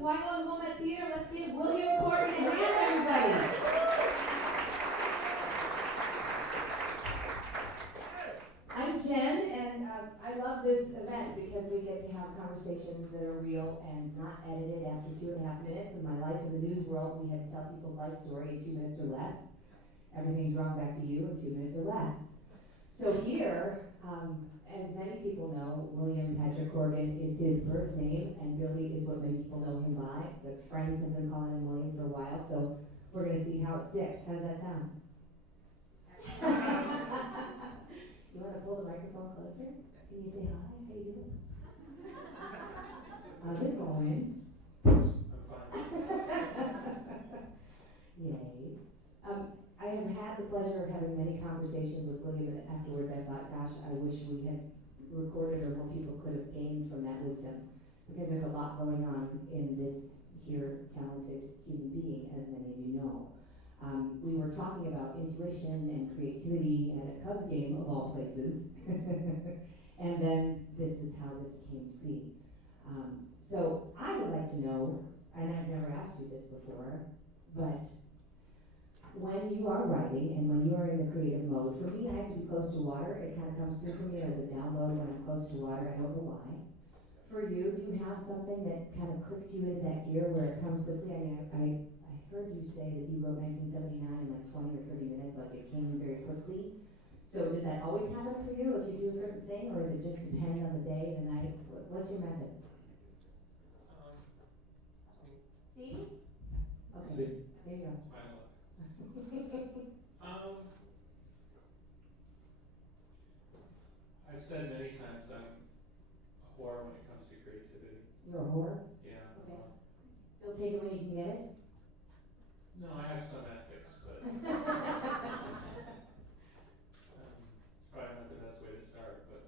Weigel and Wilmette Theater. Let's give William Corgan a hand, everybody. I'm Jen, and I love this event because we get to have conversations that are real and not edited after 2.5 minutes. In my life in the news world, we had to tell people's life story in 2 minutes or less. Everything's wrong back to you in 2 minutes or less. So here, as many people know, William Patrick Corgan is his birth name, and Billy is what many people know him by, but friends have been calling him William for a while, so we're going to see how it sticks. How's that sound? You want to pull the microphone closer? Can you say hi? How you doing? How's it going? I'm fine. Yay. I have had the pleasure of having many conversations with William, and afterwards I thought, gosh, I wish we had recorded or more people could have gained from that wisdom, because there's a lot going on in this here talented human being, as many of you know. We were talking about intuition and creativity at a Cubs game, of all places, and then this is how this came to be. So I would like to know, and I've never asked you this before, but when you are writing and when you are in the creative mode, for me, I have to be close to water. It kind of comes through for me as a download when I'm close to water. I don't know why. For you, do you have something that kind of clicks you into that gear where it comes quickly? I mean, I heard you say that you wrote 1979 in like 20 or 30 minutes, like it came very quickly. So does that always happen for you if you do a certain thing, or does it just depend on the day and the night? What's your method? See? Okay, See. there you go. It's my luck. I've said many times I'm a whore when it comes to creativity. You're a whore? Yeah. Okay. You'll take it when you can get it? No, I have some ethics, but it's probably not the best way to start. But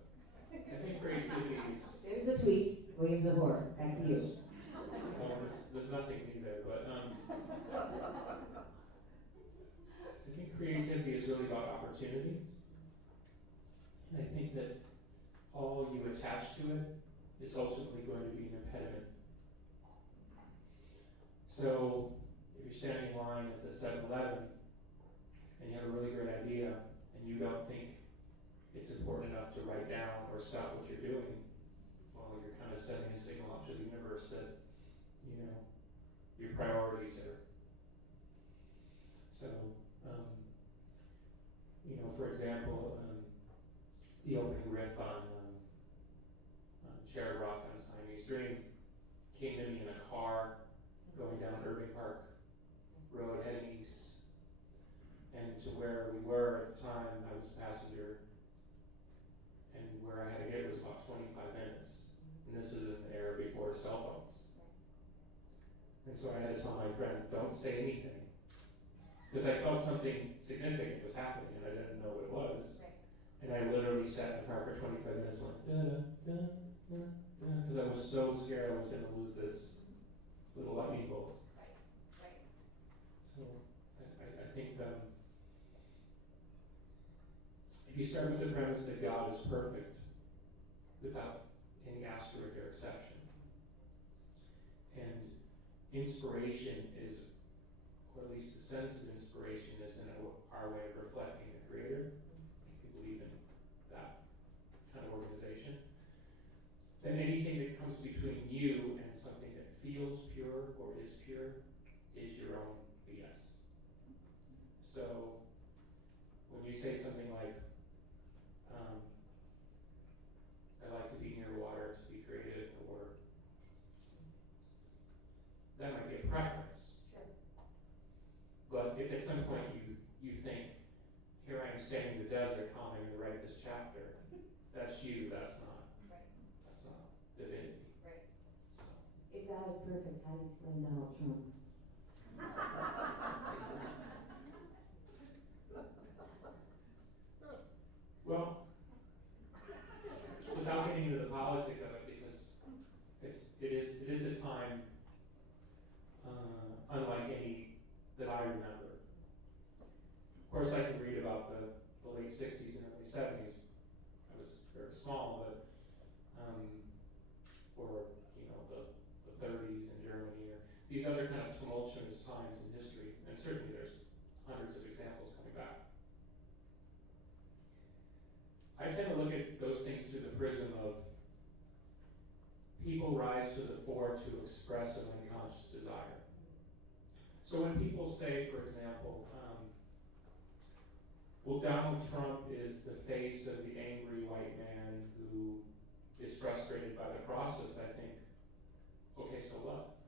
I think creativity is. There's the tweet. William's a whore. Back to you. Well, there's nothing new there, but I think creativity is really about opportunity, and I think that all you attach to it is ultimately going to be an impediment. So if you're standing in line at the 7-Eleven and you have a really great idea and you don't think it's important enough to write down or stop what you're doing, well, you're kind of sending a signal out to the universe that, you know, your priorities are. So, you know, for example, the opening riff on Cherry Rock on Siamese Dream came to me in a car going down Irving Park Road heading east. And to where we were at the time, I was a passenger, and where I had to get was about 25 minutes. And this is in the era before cell phones. And so I had to tell my friend, don't say anything. Because I felt something significant was happening and I didn't know what it was. Right. And I literally sat in the car for 25 minutes and went, because I was so scared I was going to lose this little lightning bolt. Right, right. So I think if you start with the premise that God is perfect without any asterisk or exception, and inspiration is, or at least the sense of inspiration is in our way of reflecting the Creator, if you believe in that kind of organization, then anything that comes between you and something that feels pure or is pure is your own BS. So when you say something like, I like to be near water to be creative, or that might be a preference. Sure. But if at some point you think, here I am standing in the desert, how am I going to write this chapter? That's you, that's not. Right. That's not divinity. Right. So. If God is perfect, how do you explain Donald Trump? Well, without getting into the politics of it, because it is a time unlike any that I remember. Of course, I can read about the late 60s and early 70s. I was very small, but or you know the 30s in Germany these other kind of tumultuous times in history, and certainly there's hundreds of examples coming back. I tend to look at those things through the prism of people rise to the fore to express an unconscious desire. So when people say, for example, well, Donald Trump is the face of the angry white man who is frustrated by the process, I think, okay, so what?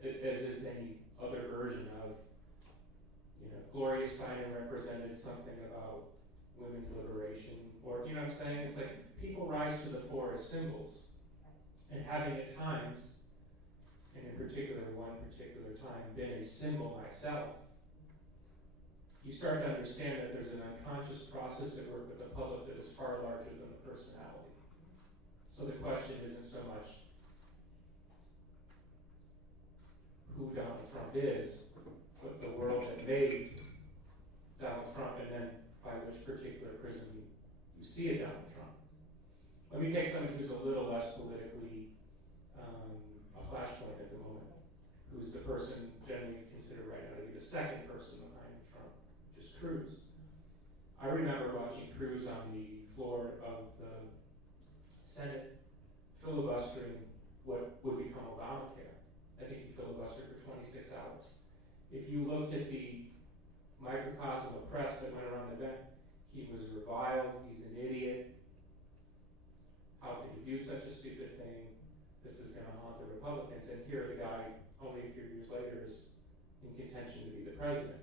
As is any other version of, Gloria Steinem represented something about women's liberation, or, you know what I'm saying? It's like people rise to the fore as symbols, and having at times, and in particular one particular time, been a symbol myself, you start to understand that there's an unconscious process at work with the public that is far larger than the personality. So the question isn't so much who Donald Trump is, but the world that made Donald Trump, and then by which particular prism you see a Donald Trump. Let me take someone who's a little less politically a flashpoint at the moment, who's the person generally considered right now to be the second person behind Trump, which is Cruz. I remember watching Cruz on the floor of the Senate filibustering what would become Obamacare. I think he filibustered for 26 hours. If you looked at the microcosm of press that went around the event, he was reviled, he's an idiot. How could you do such a stupid thing? This is going to haunt the Republicans. And here the guy, only a few years later, is in contention to be the president.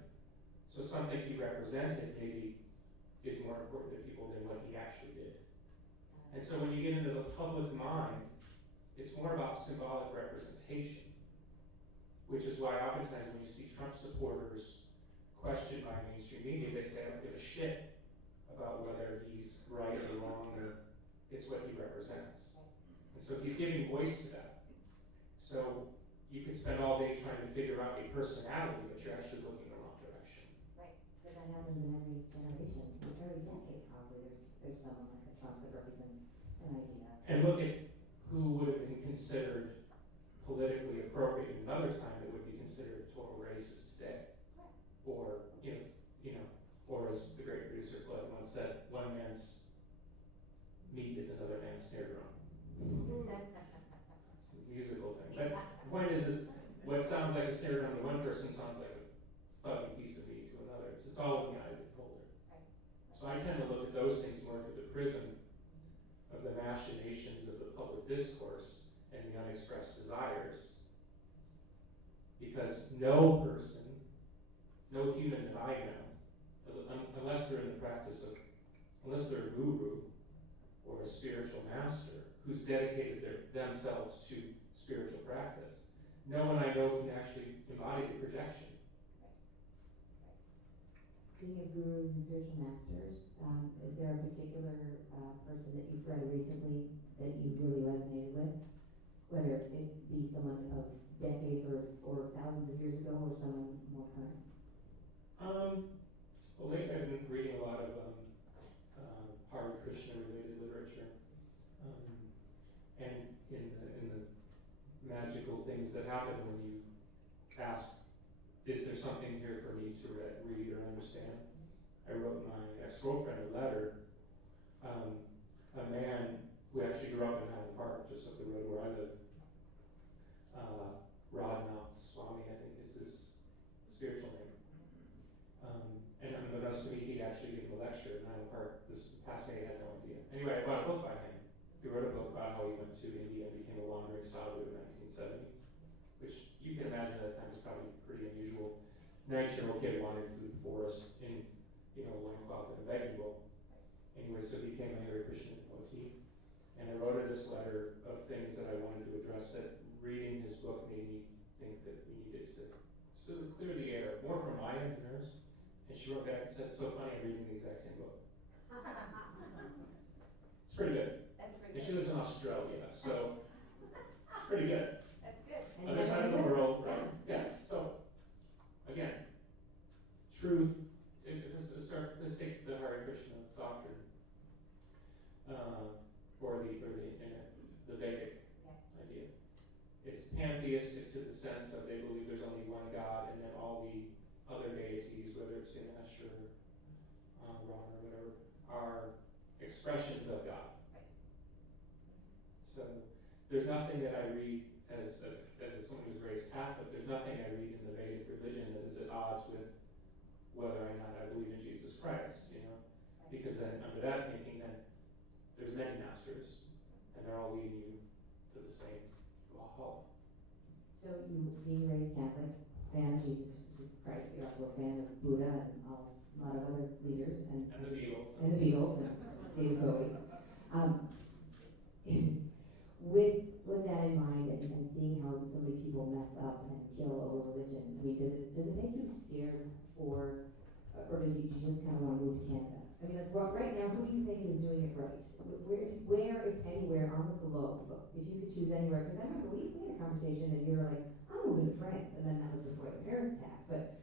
So something he represented maybe is more important to people than what he actually did. And so when you get into the public mind, it's more about symbolic representation, which is why oftentimes when you see Trump supporters questioned by mainstream media, they say, I don't give a shit about whether he's right or wrong, or it's what he represents. And so he's giving voice to that. So you can spend all day trying to figure out a personality, but you're actually looking in the wrong direction. Right, because that happens in every generation, every decade probably. There's someone like a Trump that represents an idea. And look at who would have been considered politically appropriate in another time that would be considered total racist today. Right. Or, or as the great producer Flood once said, one man's meat is another man's snare drum. It's a musical thing. But the point is what sounds like a snare drum to one person sounds like a thuggy piece of meat to another. It's all in the eye of the beholder. Right. So I tend to look at those things more through the prism of the machinations of the public discourse and the unexpressed desires. Because no person, no human that I know, unless they're in the practice of, unless they're a guru or a spiritual master who's dedicated themselves to spiritual practice, no one I know can actually embody the projection. Speaking of gurus and spiritual masters, is there a particular person that you've read recently that you really resonated with? Whether it be someone of decades or thousands of years ago or someone more current? Well, lately I've been reading a lot of Hare Krishna related literature. And in the magical things that happen when you ask, is there something here for me to read or understand? I wrote my ex-girlfriend a letter, a man who actually grew up in Highland Park, just up the road where I live. Radhanath Swami, I think is his spiritual name. And unbeknownst to me, he actually gave a lecture in Highland Park this past May. I had no idea. Anyway, I bought a book by him. He wrote a book about how he went to India and became a wandering sadhu in 1970, which you can imagine at that time was probably pretty unusual. 19-year-old kid wandering through the forest in, a loincloth and a begging bowl. Anyway, so he became a Hare Krishna devotee. And I wrote her this letter of things that I wanted to address that reading his book made me think that we needed to sort of clear the air, more from my end than hers. And she wrote back and said, it's so funny, I'm reading the exact same book. It's pretty good. That's pretty And good. she lives in Australia, so it's pretty good. That's good. Other side of the world, right? Yeah. So again, truth. Let's take the Hare Krishna doctrine, or the Vedic idea. It's pantheistic to the sense of they believe there's only one God, and then all the other deities, whether it's Ganesh or Ram or whatever, are expressions of God. So there's nothing that I read as someone who's raised Catholic, there's nothing I read in the Vedic religion that is at odds with whether or not I believe in Jesus Christ, because then under that thinking, then there's many masters, and they're all leading you to the same Valhalla. So you, being raised Catholic, fan of Jesus Christ, you're also a fan of Buddha and a lot of other leaders, and the Beatles. And David Bowie. With that in mind, and seeing how so many people mess up and kill over religion, I mean, does it make you scared or do you just kind of want to move to Canada? I mean, like, right now, who do you think is doing it right? Where, if anywhere, on the globe, if you could choose anywhere? Because I remember we had a conversation, and you were like, "I'm moving to France," and then that was before the Paris attacks. But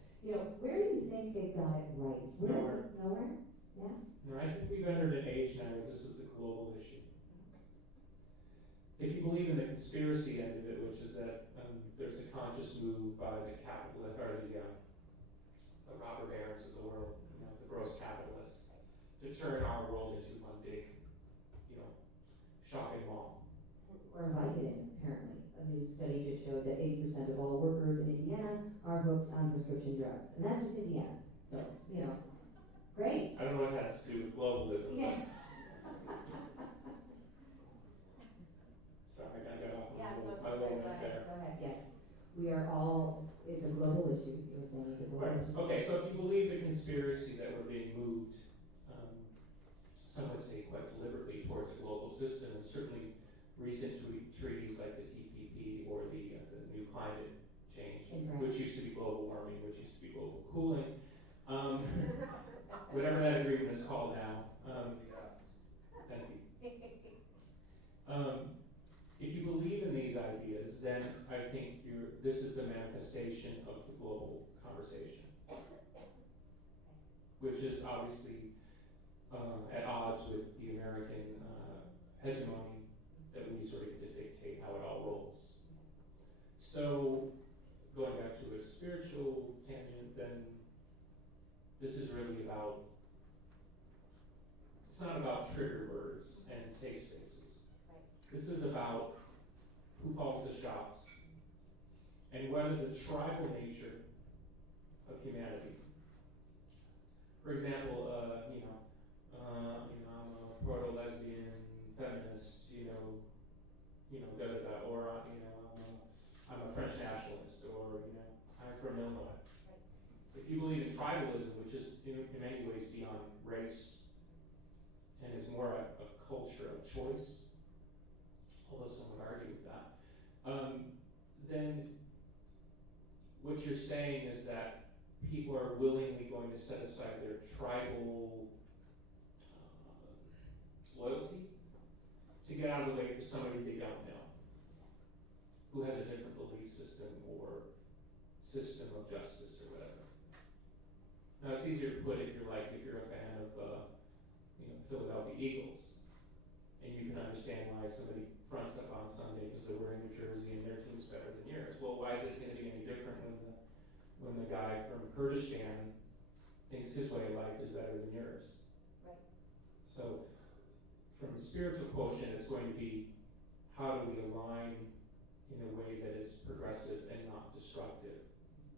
where do you think they got it right? Nowhere. Nowhere. Yeah. No, I think we've entered an age now where this is a global issue. If you believe in the conspiracy end of it, which is that there's a conscious move by the capitalist or the robber barons of the world, the gross capitalists, to turn our world into one big, shopping mall. Or Vicodin, apparently. A new study just showed that 80% of all workers in Indiana are hooked on prescription drugs, and that's just Indiana. So great. I don't know what that has to do with globalism. Yeah. Sorry, I got off Yeah, my little rant there. Go ahead, yes. We are all, it's a global issue. You were saying it's a global issue. Okay, so if you believe the conspiracy that we're being moved, some would say quite deliberately, towards a global system, and certainly recent treaties like the TPP or the new climate change, which used to be global warming, which used to be global cooling, whatever that agreement is called now. Thank you. If you believe in these ideas, then I think this is the manifestation of the global conversation, which is obviously at odds with the American hegemony that we sort of get to dictate how it all rolls. So, going back to a spiritual tangent, then this is really about, it's not about trigger words and safe spaces. Right. This is about who calls the shots and whether the tribal nature of humanity. For example, I'm a proto-lesbian feminist, or I'm a French nationalist, or I'm from Illinois. If you believe in tribalism, which is in many ways beyond race and is more a culture of choice, although some would argue with that, then what you're saying is that people are willingly going to set aside their tribal loyalty to get out of the way for somebody they don't know, who has a different belief system or system of justice or whatever. Now it's easier to put if you're a fan of Philadelphia Eagles, and you can understand why somebody fronts up on Sunday because they're wearing a jersey and their team's better than yours. Well, why is it going to be any different when the guy from Kurdistan thinks his way of life is better than yours? Right. So, from the spiritual quotient, it's going to be how do we align in a way that is progressive and not destructive?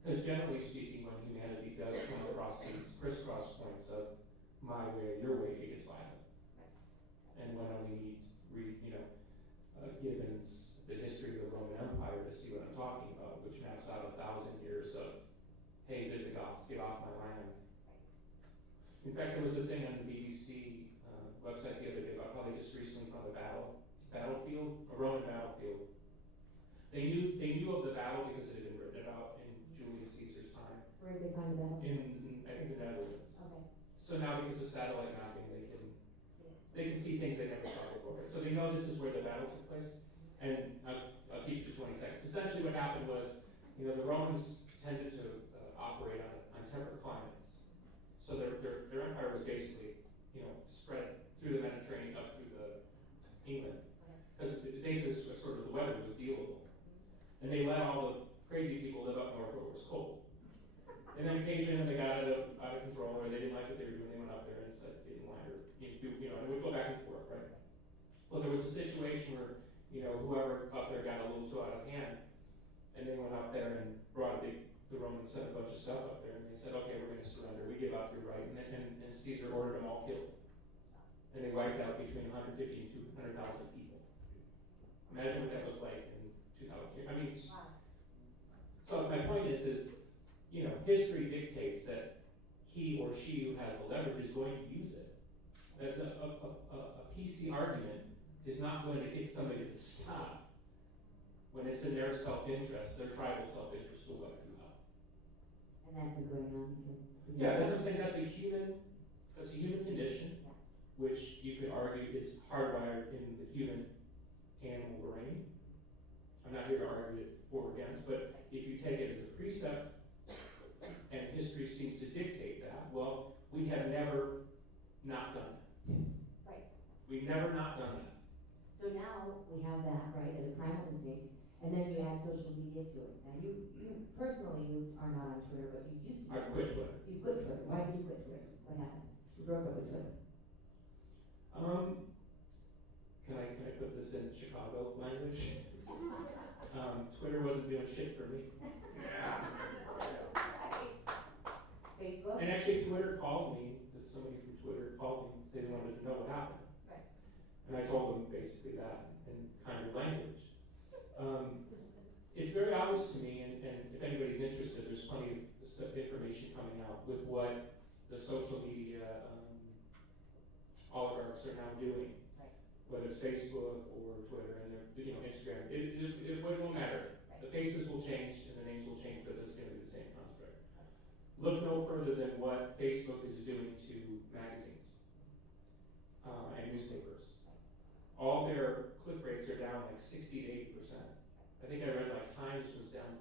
Because generally speaking, when humanity does come across these crisscross points of my way or your way, it gets violent. Right. And one only needs Gibbon's The History of the Roman Empire to see what I'm talking about, which maps out 1,000 years of, hey, Visigoths, get off my land. In fact, there was a thing on the BBC website the other day about how they just recently found a battlefield, a Roman battlefield. They knew of the battle because it had been written about in Julius Caesar's time. Where did they find the battle? In I think the Netherlands. Okay. So now because of satellite mapping, they can see things they never saw before. So they know this is where the battle took place. And I'll keep it to 20 seconds. Essentially what happened was, the Romans tended to operate on temperate climates. So their empire was basically, spread through the Mediterranean up through the England. Because basically sort of the weather was dealable. And they let all the crazy people live up north where it was cold. And then occasionally they got out of control, or they didn't like what they were doing, they went up there and said they didn't like it, and we'd go back and forth, right? Well, there was a situation where, whoever up there got a little too out of hand, and they went up there and brought the Romans sent a bunch of stuff up there, and they said, okay, we're going to surrender, we give up your right, and Caesar ordered them all killed. And they wiped out between 150 and 200,000 people. Imagine what that was like in 2000 years. I mean, so my point is, history dictates that he or she who has the leverage is going to use it. That a PC argument is not going to get somebody to stop when it's in their self-interest, their tribal self-interest, to wipe you out. And that's been going on. Yeah, that's what I'm saying. That's a human condition, which you could argue is hardwired in the human animal brain. I'm not here to argue it for or against, but if you take it as a precept, and history seems to dictate that, well, we have never not done that. Right. We've never not done that. So now we have that, right, as a primal instinct, and then you add social media to it. Now you personally, you are not on Twitter, but you used to. I quit Twitter. You quit Twitter. Why did you quit Twitter? What happened? You broke up with Twitter. Can I put this in Chicago language? Twitter wasn't doing shit for me. Facebook? And actually Twitter called me, somebody from Twitter called me, they wanted to know what happened. Right. And I told them basically that in kind of language. It's very obvious to me, and if anybody's interested, there's plenty of information coming out with what the social media oligarchs are now doing. Right. Whether it's Facebook or Twitter and Instagram, it won't matter. Right. The faces will change and the names will change, but it's going to be the same construct. Look no further than what Facebook is doing to magazines and newspapers. All their click rates are down like 60 to 80%. I think I read like Times was down.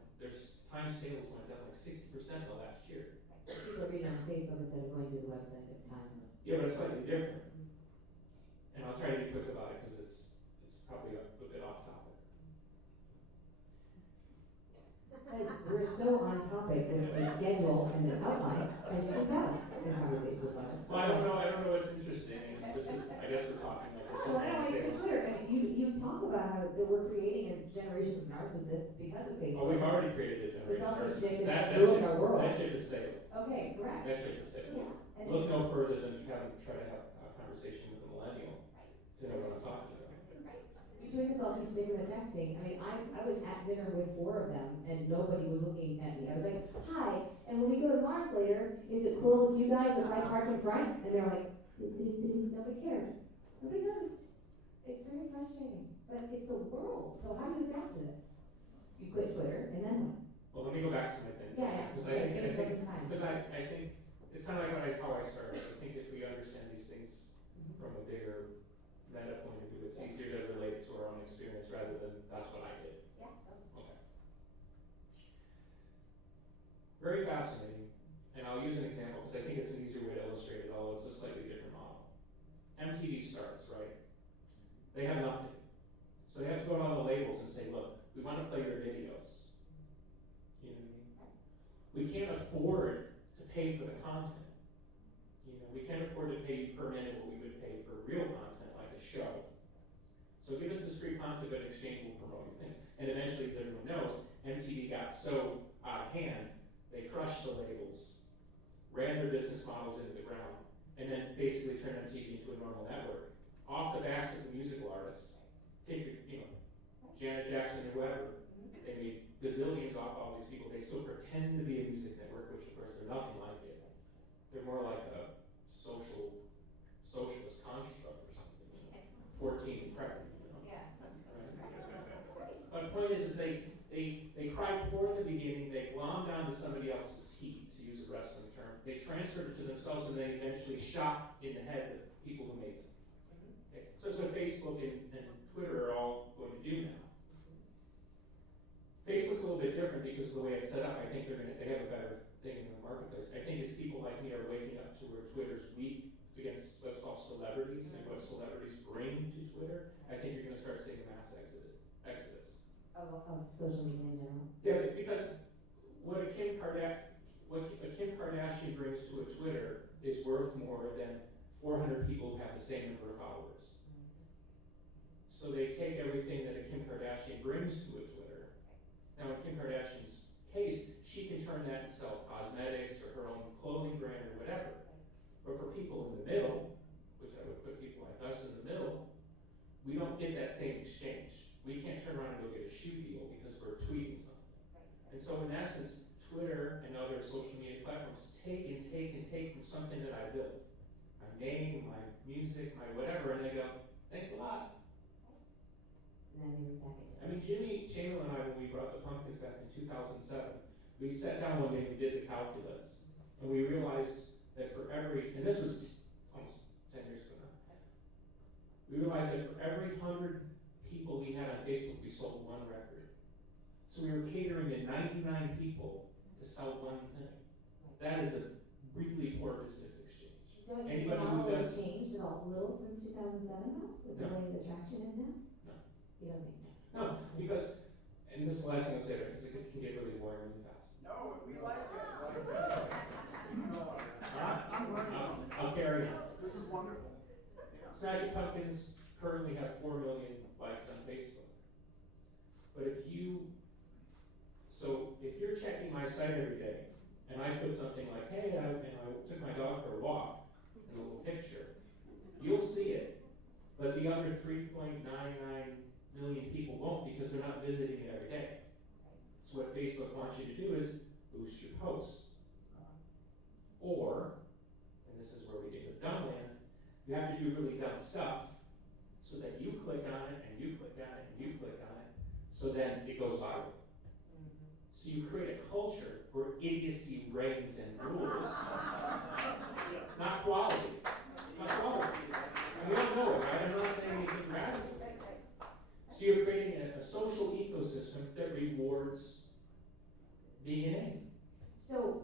Times sales went down like 60% the last year. People are reading on Facebook instead of going to the website of Time. Yeah, but it's slightly different. And I'll try to be quick about it because it's probably a bit off topic. Guys, we're so on topic with the schedule and the outline, as you can tell in the conversation about it. Well, I don't know what's interesting. This is, I guess we're talking like this. Well, I don't know why you're on Twitter. And you talk about how that we're creating a generation of narcissists because of Facebook. Oh, we've already created a generation of narcissists. That ruined our world. That ship is sailed. Okay, correct. That ship is sailed. Yeah. And Look no further than try to have a conversation with a millennial to know what I'm talking about. Right. Between the selfie stick and the texting, I mean, I was at dinner with 4 of them, and nobody was looking at me. I was like, hi, and when we go to Mars later, is it cool with you guys if I park in front? And they're like, nobody cared. Nobody noticed. It's very frustrating, but it's the world. So how do you adapt to this? You quit Twitter, and then what? Well, let me go back to my thing. Yeah. Because I think it's kind of like how I started. I think if we understand these things from a bigger meta point of view, it's easier to relate it to our own experience rather than that's what I did. Yeah. Okay. Very fascinating, and I'll use an example because I think it's an easier way to illustrate it, although it's a slightly different model. MTV starts, right? They have nothing. So they have to go to all the labels and say, look, we want to play your videos. You know what I mean? We can't afford to pay for the content. We can't afford to pay you per minute what we would pay for real content, like a show. So give us this free content, but in exchange we'll promote your things. And eventually, as everyone knows, MTV got so out of hand, they crushed the labels, ran their business models into the ground, and then basically turned MTV into a normal network. Off the backs of the musical artists. Take your, Janet Jackson or whoever. They made gazillions off all these people. They still pretend to be a music network, which of course they're nothing like it. They're more like a socialist construct or something. 14 and pregnant, Yeah. Right? But the point is they cried poor in the beginning. They glommed onto somebody else's heat, to use a wrestling term. They transferred it to themselves, and they eventually shot in the head the people who made them. Okay? So that's what Facebook and Twitter are all going to do now. Facebook's a little bit different because of the way it's set up. I think they have a better thing in the marketplace. I think as people like me are waking up to where Twitter's weak against what's called celebrities and what celebrities bring to Twitter, I think you're going to start seeing a mass exodus. Of social media in Kardashian brings to a Twitter is worth more than 400 people who have the same number of followers. So they take everything that a Kim Kardashian brings to a Twitter. Now in Kim Kardashian's case, she can turn that and sell cosmetics or her own clothing brand or whatever. But for people in the middle, which I would put people like us in the middle, we don't get that same exchange. We can't turn around and go get a shoe deal because we're tweeting something. And so in essence, Twitter and other social media platforms take and take and take from something that I built. My name, my music, my whatever, and they go, thanks a lot. And then you repackage it. I mean, Jimmy Chamberlain and I, when we brought the pumpkins back in 2007, we sat down one day and we did the calculus. And we realized that for every, and this was almost 10 years ago now, we realized that for every 100 people we had on Facebook, we sold one record. So we were catering to 99 people to sell one thing. That is a really poor business exchange. Don't you think Anybody the who model has does, changed at all little since 2007 though? With the No. way the traction is now? No. You don't think so? no, because, and this is the last thing I'll say there, because it can get really boring really fast. No, we like it. I'm learning. I'll carry on. This is wonderful. Yeah. Smashing Pumpkins currently have 4 million likes on Facebook. But if you're checking my site every day, and I put something like, hey, I took my dog for a walk, and a little picture, you'll see it. But the other 3.99 million people won't because they're not visiting it every day. So what Facebook wants you to do is boost your posts. Or, and this is where we get to dumb land, you have to do really dumb stuff so that you click on it, and you click on it, and you click on it, so then it goes viral. So you create a culture where idiocy reigns and rules, not quality. Not quality. And we don't know it, right? I'm not saying anything radical. So you're creating a social ecosystem that rewards being inane. So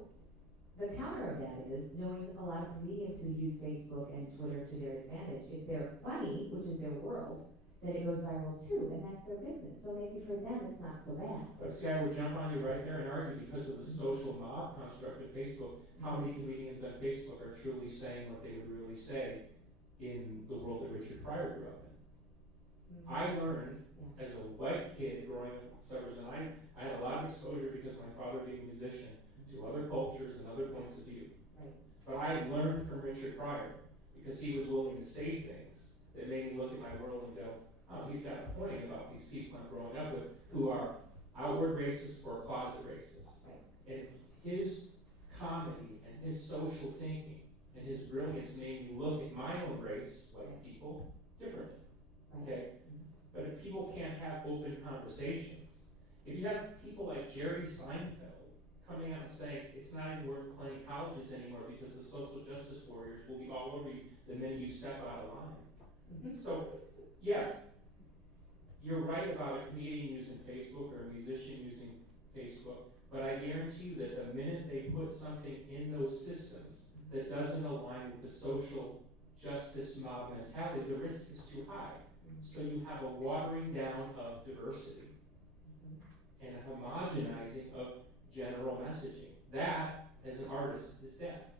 the counter of that is knowing a lot of comedians who use Facebook and Twitter to their advantage. If they're funny, which is their world, then it goes viral too, and that's their business. So maybe for them it's not so bad. But see, I would jump on you right there and argue because of the social mob construct of Facebook, how many comedians on Facebook are truly saying what they would really say in the world that Richard Pryor grew up in. I learned as a white kid growing up in the suburbs, and I had a lot of exposure because of my father being a musician to other cultures and other points of view. Right. But I learned from Richard Pryor because he was willing to say things that made me look at my world and go, oh, he's got a point about these people I'm growing up with who are outward racist or closet racist. Right. And his comedy and his social thinking and his brilliance made me look at my own race, white people, differently. Okay? But if people can't have open conversations, if you have people like Jerry Seinfeld coming out and saying it's not even worth playing colleges anymore because the social justice warriors will be all over you the minute you step out of line. So, yes, you're right about a comedian using Facebook or a musician using Facebook, but I guarantee you that the minute they put something in those systems that doesn't align with the social justice mob mentality, the risk is too high. So you have a watering down of diversity and a homogenizing of general messaging. That, as an artist, is death.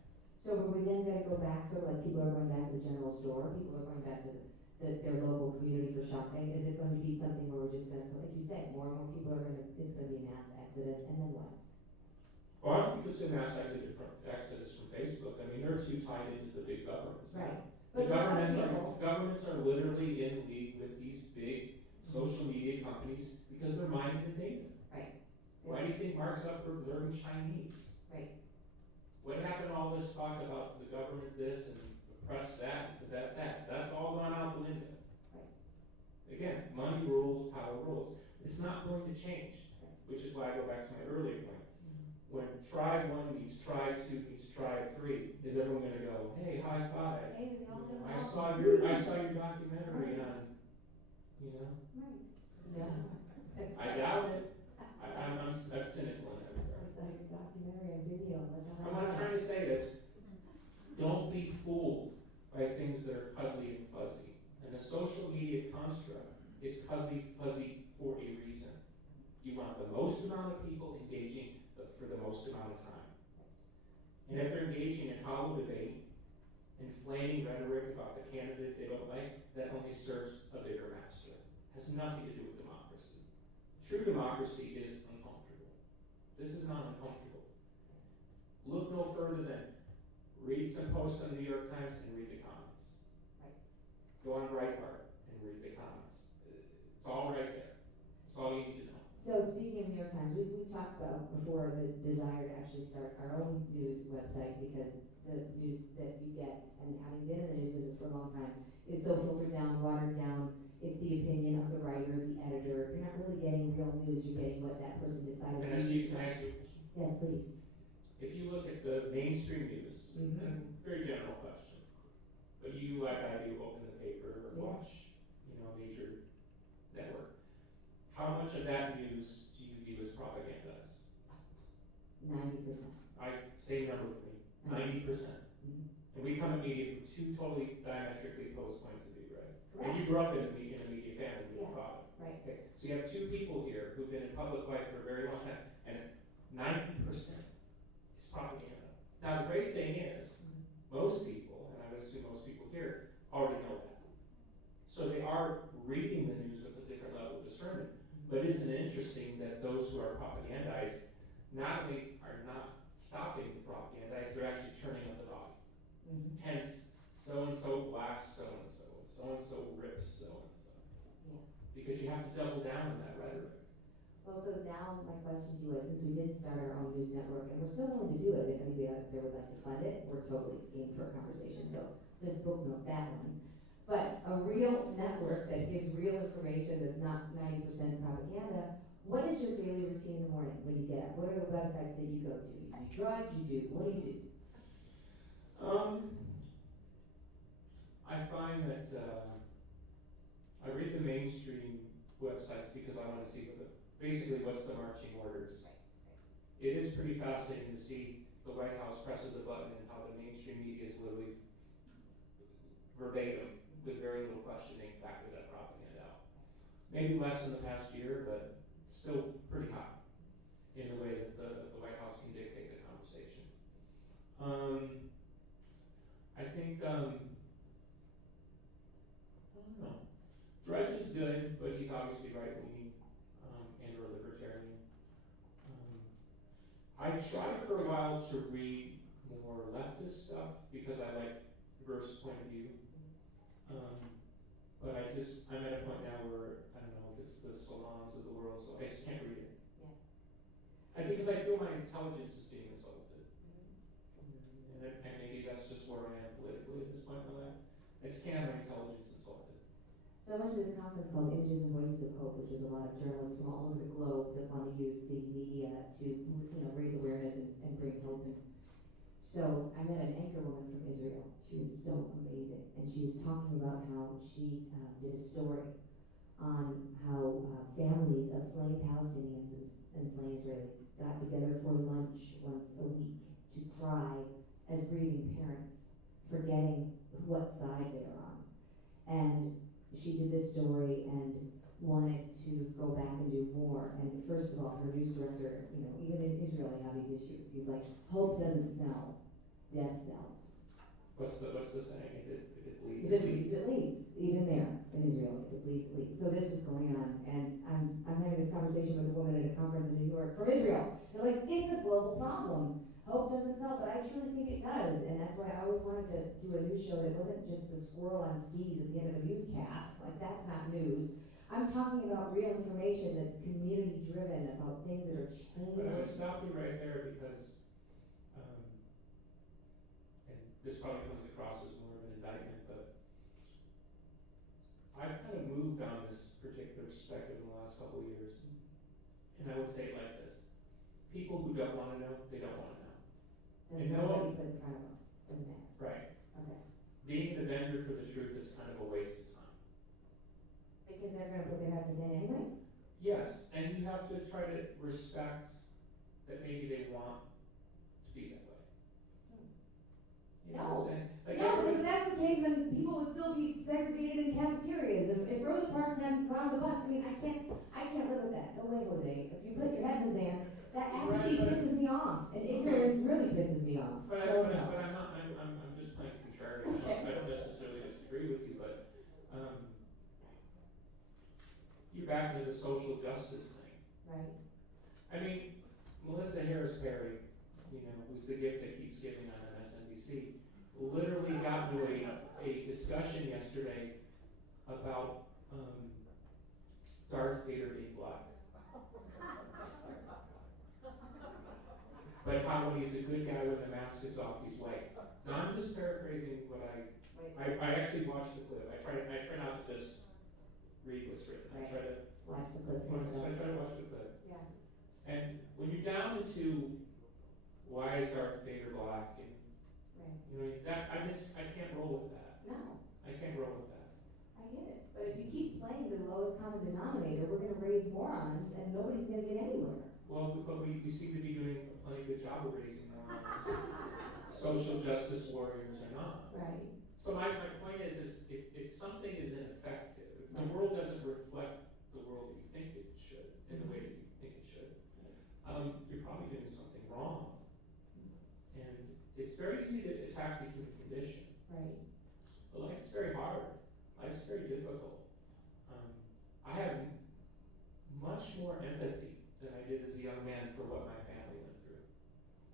So are we then going to go back, so like people are going back to the general store, people are going back to their local community for shopping? Is it going to be something where we're just going to, like you said, more and more people are going to, it's going to be a mass exodus, and then what? Well, I don't think it's a mass exodus from Facebook. I mean, they're too tied into the big governments. Right. The But for other people, governments are literally in league with these big social media companies because they're mining the data. Right. Why do you think Mark Zuckerberg learned Chinese? Right. What happened to all this talk about the government this and the press that and that? That's all gone out the window. Right. Again, money rules, power rules. It's not going to change, which is why I go back to my earlier point. When tribe 1 meets tribe 2 meets tribe 3, is everyone going to go, hey, high five? Hey, we all know I how saw to your do it. documentary on, you know. Right. Yeah. I doubt it. I'm cynical in that regard. It's like a documentary and video. And what I'm trying to say is, don't be fooled by things that are cuddly and fuzzy. And the social media construct is cuddly, fuzzy for a reason. You want the most amount of people engaging for the most amount of time. And if they're engaging in hollow debate, inflaming rhetoric about the candidate they don't like, that only serves a bigger master. Has nothing to do with democracy. True democracy is uncomfortable. This is not uncomfortable. Look no further than read some posts on the New York Times and read the comments. Right. Go on Breitbart and read the comments. It's all right there. It's all you need to know. So speaking of New York Times, we talked about before the desire to actually start our own news website because the news that you get, and having been in the news business for a long time, is so filtered down, watered down. It's the opinion of the writer, the editor. You're not really getting real news. You're getting what that person decided. Can I ask you a question? Yes, please. If you look at the mainstream news, and very general question, but you, like I do, open the paper or watch, a major network. How much of that news do you view as propagandized? 90%. Same number for me. 90%. And we come at media from two totally diametrically opposed points of view, right? Correct. And you grew up in a media family with your father. Right. Okay. So you have two people here who've been in public life for a very long time, and 90% is propaganda. Now the great thing is, most people, and I would assume most people here, already know that. So they are reading the news with a different level of discernment. But isn't it interesting that those who are propagandized not only are not stopping the propagandize, they're actually turning up the volume. Hence, so-and-so blasts so-and-so, and so-and-so rips so-and-so. Yeah. Because you have to double down on that rhetoric. Well, so now my question to you is, since we did start our own news network, and we're still willing to do it, if anybody out there would like to fund it, we're totally game for a conversation, so just bookmark that one. But a real network that gives real information that's not 90% propaganda, what is your daily routine in the morning when you get up? What are the websites that you go to? You drive, what do you do? I find that I read the mainstream websites because I want to see basically what's the marching orders. It is pretty fascinating to see the White House presses a button and how the mainstream media is literally verbatim, with very little questioning, factor that propaganda out. Maybe less in the past year, but still pretty high in the way that the White House can dictate the conversation. I think, I don't know. Drudge is good, but he's obviously right-leaning and or libertarian. I tried for a while to read more leftist stuff because I like diverse point of view. But I'm at a point now where I don't know if it's the salons of the world, so I just can't read it. Yeah. And because I feel my intelligence is being insulted. And maybe that's just where I am politically at this point in my life. I just can't have my intelligence insulted. So I went to this conference called Images and Voices of Hope, which is a lot of journalists from all over the globe that want to use the media to raise awareness and bring hope. And so I met an anchor woman from Israel. She was so amazing. And she was talking about how she did a story on how families of slain Palestinians and slain Israelis got together for lunch once a week to cry as grieving parents, forgetting what side they are on. And she did this story and wanted to go back and do more. And first of all, her news director, even in Israel they have these issues. He's like, hope doesn't sell, death sells. What's the saying? If it bleeds, If it bleeds, it leads. Even there in Israel, if it bleeds, it leads. So this was going on, and I'm having this conversation with a woman at a conference in New York from Israel. They're like, it's a global problem. Hope doesn't sell, but I truly think it does, and that's why I always wanted to do a news show that wasn't just the squirrel on skis at the end of a newscast. Like, that's not news. I'm talking about real information that's community driven, about things that are changing. But I would stop you right there because, and this probably comes across as more of an indictment, but I've kind of moved on this particular perspective in the last couple of years. And I would say it like this. People who don't want to know, they don't want to know. Doesn't matter what you put in front of them. Doesn't matter. Right. Okay. Being an avenger for the truth is kind of a waste of time. Because they're going to put their head in the sand anyway? Yes, and you have to try to respect that maybe they want to be that way. You know what I'm saying? Like No, because if that's the case, then people would still be segregated in cafeterias. And if Rosa Parks hadn't gone on the bus, I mean, I can't live with that. No way, Jose. If you put your head in the sand, that apathy pisses me off, and ignorance really pisses me off. But I the social justice thing. Right. I mean, Melissa Harris Perry, who's the gift that keeps giving on MSNBC, literally got into a discussion yesterday about Darth Vader being black. But how when he's a good guy when the mask is off, he's white. Now I'm just paraphrasing what I actually watched the clip. I try not to just read what's written. I try to Watch the clip. I try to watch the clip. Yeah. And when you're down into why is Darth Vader black, and Right. that I can't roll with that. No, I can't roll with that. I get it. But if you keep playing the lowest common denominator, we're going to raise morons, and nobody's going to get anywhere. Well, but we seem to be doing a plenty good job of raising morons. Social justice warriors are not. Right. So my point is if something is ineffective, if the world doesn't reflect the world that you think it should, in the way that you think it should, you're probably doing something wrong. And it's very easy to attack the human condition. Right. But life's very hard. Life's very difficult. I have much more empathy than I did as a young man for what my family went through.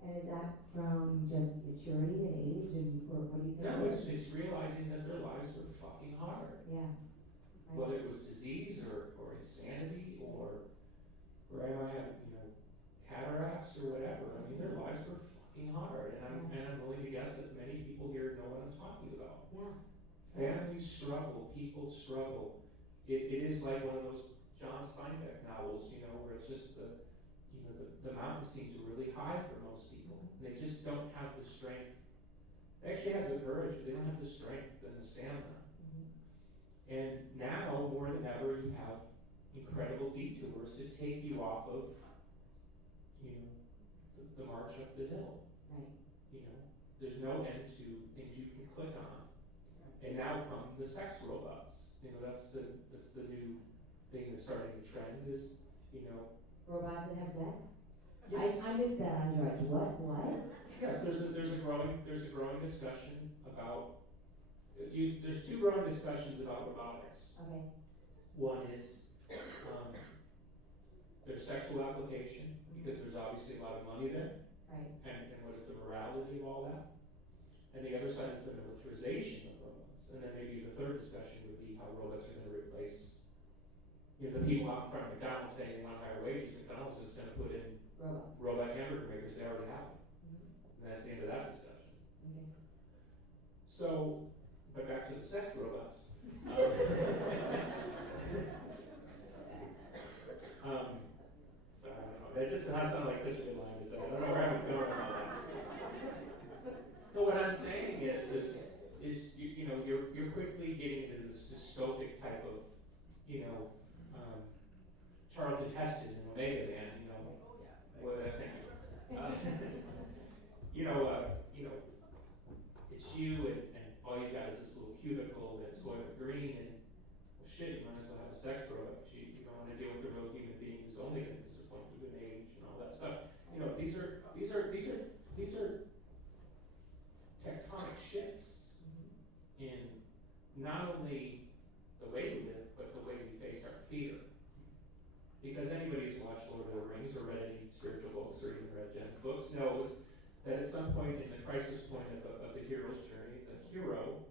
And is that from just maturity and age, or what do you think? No, it's realizing that their lives were fucking hard. Yeah. Right. Whether it was disease or insanity or grandma had, cataracts or whatever. I mean, their lives were fucking hard. And I'm willing to guess that many people here know what I'm talking about. Yeah. Families struggle, people struggle. It is like one of those John Steinbeck novels, where it's just the mountains seem to really high for most people. They just don't have the strength. They actually have the courage, but they don't have the strength and the stamina. Mm-hmm. And now, more than ever, you have incredible detours to take you off of, the march up the hill. Right. There's no end to things you can click on. And now come the sex robots. That's the new thing that's starting to trend is, Robots that have sex? yes. I missed that on George. What? Yes, there's a growing discussion about there's two growing discussions about robotics. Okay. One is their sexual application, because there's obviously a lot of money there, Right. and what is the morality of all that. And the other side is the militarization of robots. And then maybe the third discussion would be how robots are going to replace the people out in front of McDonald's saying they want higher wages. McDonald's is going to put in robot hamburger makers. They already have them. And that's the end of that discussion. Okay. So, but back to the sex robots. Sorry, I don't know. That just sounds like such a good line to say. I don't know where I was going with all that. But what I'm saying is you're quickly getting into this dystopic type of, Charlton Heston in Omega Man, it's you and all you got is this little cubicle that's soylent green, and well, shit, you might as well have a sex robot because you don't want to deal with a real human being who's only going to disappoint you in age and all that stuff. These are tectonic shifts in not only the way we live, but the way we face our fear. Because anybody who's watched Lord of the Rings or read any spiritual books or even read Jen's books knows that at some point in the crisis point of the hero's journey, the hero,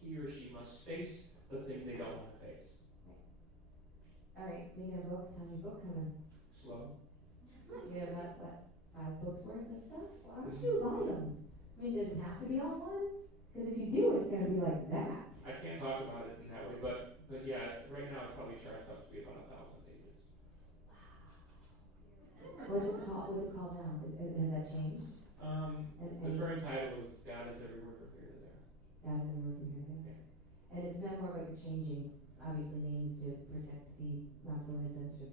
he or she must face the thing they don't want to face. All right, speaking of books, how's your book coming? Slow. You have what, 5 books worth of stuff? Why don't you do volumes? I mean, does it have to be all one? Because if you do, it's going to be like that. I can't talk about it in that way, but yeah, right now it probably charts out to be about 1,000 pages. What's it called now? Has that changed? The current title is God is Everywhere from Here to There. God's been working here. Okay. And it's been more like changing, obviously, names to protect the not so innocent.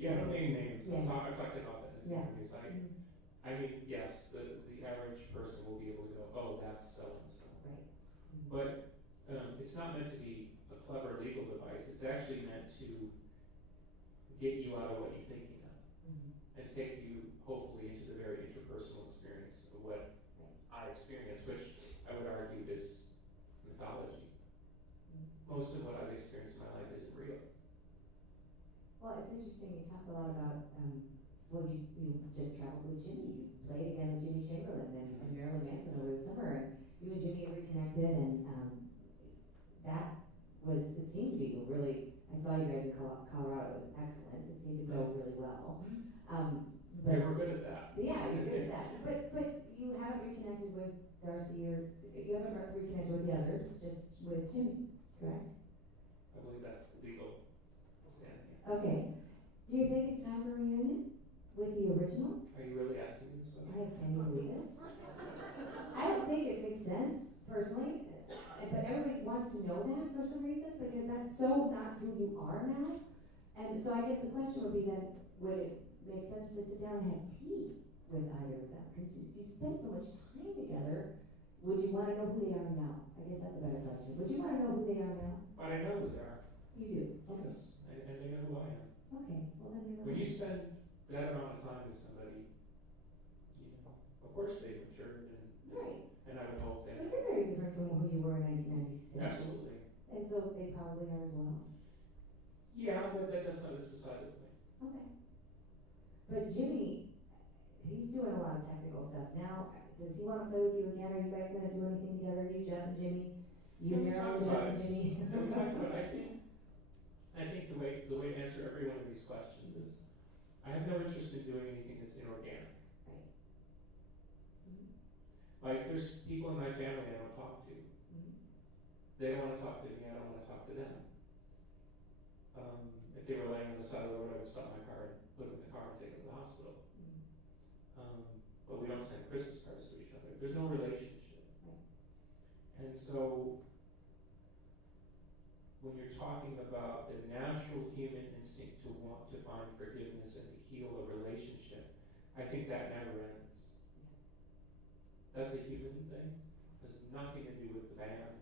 Yeah, no name names. Yeah. I've talked about that in Yeah. interviews. I mean, yes, the average person will be able to go, oh, that's so and so. Right. But it's not meant to be a clever legal device. It's actually meant to get you out of what you're thinking of and take you, hopefully, into the very interpersonal experience of what I experience, which I would argue is mythology. Most of what I've experienced in my life isn't real. Well, it's interesting, you talk a lot about, well, you just traveled with Jimmy, you played again with Jimmy Chamberlain and Marilyn Manson over the summer, and you and Jimmy reconnected, and that was, it seemed to be really, I saw you guys in Colorado, it was excellent, it seemed to go really well. They were good at that. Yeah, you're good at that, but you haven't reconnected with Darcy, or you haven't reconnected with the others, just with Jimmy, correct? I believe that's the legal standing. Okay. Do you think it's time for a reunion with the original? Are you really asking me this question? Can you believe it? I don't think it makes sense, personally, but everybody wants to know that for some reason, because that's so not who you are now. And so I guess the question would be then, would it make sense to sit down and have tea with either of them? Because you spend so much time together, would you want to know who they are now? I guess that's a better question. Would you want to know who they are now? But I know who they are. You do? Yes, and they know who I am. Okay, well then you're When you spend that amount of time with somebody, you know, of course they've matured, right. and I would hope they. But you're very different from who you were in 1996. Absolutely. And so they probably are as well. Yeah, but that's not as beside the point. Okay. But Jimmy, he's doing a lot of technical stuff now. Does he want to play with you again? Are you guys going to do anything together? You, Jeff and Jimmy? You, Marilyn, Jeff and Jimmy? Yeah, we talked about it. I think the way to answer every one of these questions is, I have no interest in doing anything that's inorganic. Right. Mm-hmm. Like, there's people in my family I don't talk to. Mm-hmm. They don't want to talk to me, I don't want to talk to them. If they were laying on the side of the road, I would stop my car and put them in the car and take them to the hospital. But we don't send Christmas cards to each other. There's no relationship. Right. And so, when you're talking about the natural human instinct to want to find forgiveness and to heal a relationship, I think that never ends. That's a human thing. It has nothing to do with the band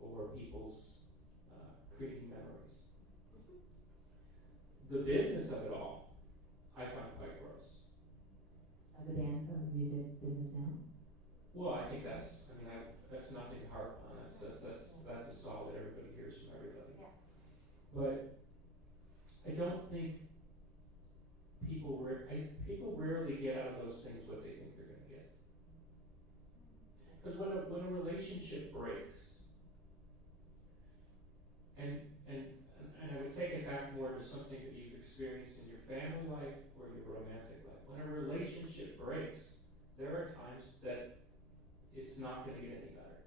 or people's creepy memories. The business of it all, I find quite gross. Of the band, of the music business now? Well, I think that's nothing to harp on. That's a solid everybody hears from everybody. Yeah. But I don't think people rarely get out of those things what they think they're going to get. Because when a relationship breaks, and I would take it back more to something that you've experienced in your family life or your romantic life. When a relationship breaks, there are times that it's not going to get any better.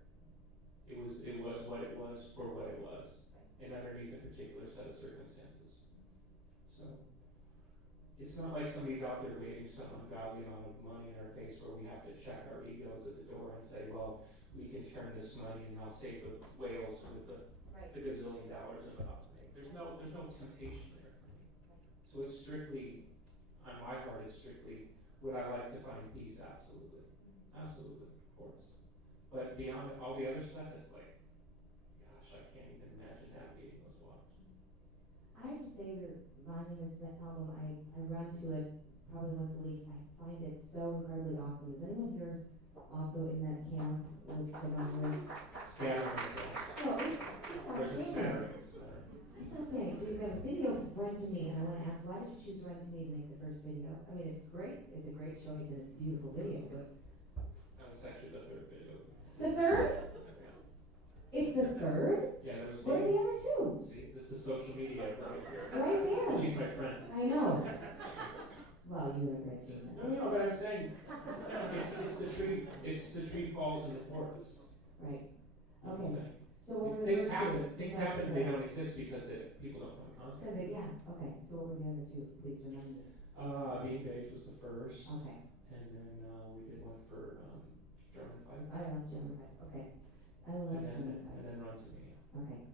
It was what it was for what it was, and underneath a particular set of circumstances. So it's not like somebody's out there waving some ungodly amount of money in our face where we have to check our egos at the door and say, well, we can turn this money and I'll save the whales with the gazillion dollars I'm about to make. There's no temptation there for me. So it's strictly, on my part, it's strictly, would I like to find peace? Absolutely. Absolutely, of course. But beyond all the other stuff, it's like, gosh, I can't even imagine navigating those waters. I have to say your Monuments album, I run to it probably once a week. I find it so incredibly awesome. Is anyone here also in that camp with the Monuments? Scattering. No, it's There's a scattering. That's outstanding. So you've got a video of Run to Me, and I want to ask, why did you choose Run to Me to make the first video? I mean, it's great. It's a great choice, and it's a beautiful video, but... That was actually the third video. The third? Yeah. It's the third? Yeah, there was Where are the other two? See, this is social media right here. Right there. And she's my friend. I know. Well, you and Rachel. No, but I'm saying, it's the tree falls in the forest. Right. You know what I'm Okay. saying? So what were the Things first happen, two? things happen, they don't exist because people don't come in contact. Because yeah, okay. So what were the other two? Please remind me. Being Beige was the first. Okay. And then, we did one for, German Fight. I love Jenniffer. Okay. I love Jenniffer. And then Run to Me. Okay.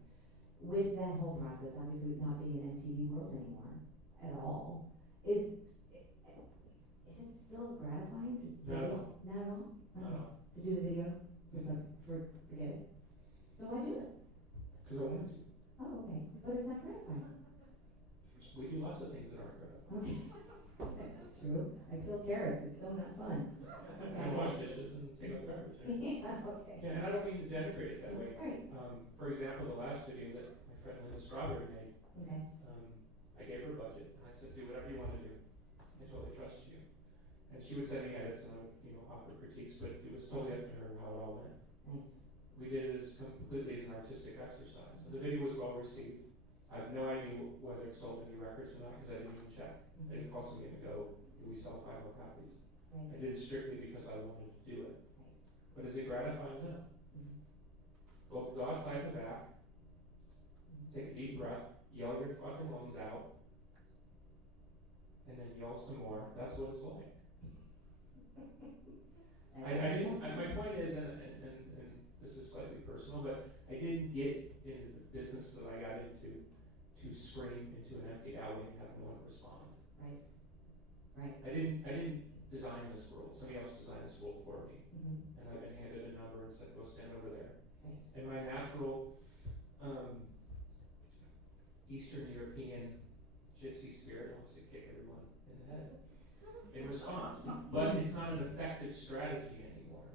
With that whole process, obviously with not being an MTV world anymore at all, is it still gratifying to Not at all. Not at all? Not at all. To do the video? It's like, forget it. So why do it? Because I wanted to. Oh, okay. But it's not gratifying. We do lots of things that aren't gratifying. Okay. That's true. I peel carrots. It's so not fun. And wash dishes and take out the garbage. Yeah, okay. Yeah, and I don't mean to denigrate it that way. Right. For example, the last video that my friend Linda Strawberry made, Okay. I I gave her a budget, and I said, do whatever you want to do. I totally trust you. And she would send me edits, and I would, offer critiques, but it was totally up to her how it all went. Right. We did it as completely as an artistic exercise. And the video was well received. I have no idea whether it sold any records or not, because I didn't even check. I didn't call somebody and go, do we sell 5 more copies? Right. I did it strictly because I wanted to do it. Right. But is it gratifying? No. Go up to God's side of the back, take a deep breath, yell your fucking lungs out, and then yell some more. That's what it's like. My point is, and this is slightly personal, but I didn't get into the business that I got into to scream into an empty alley and have no one respond. Right. Right. I didn't design this world. Somebody else designed this world for me. Mm-hmm. And I've been handed a number and said, go stand over there. Right. And my natural Eastern European gypsy spirit wants to kick everyone in the head in response. But it's not an effective strategy anymore.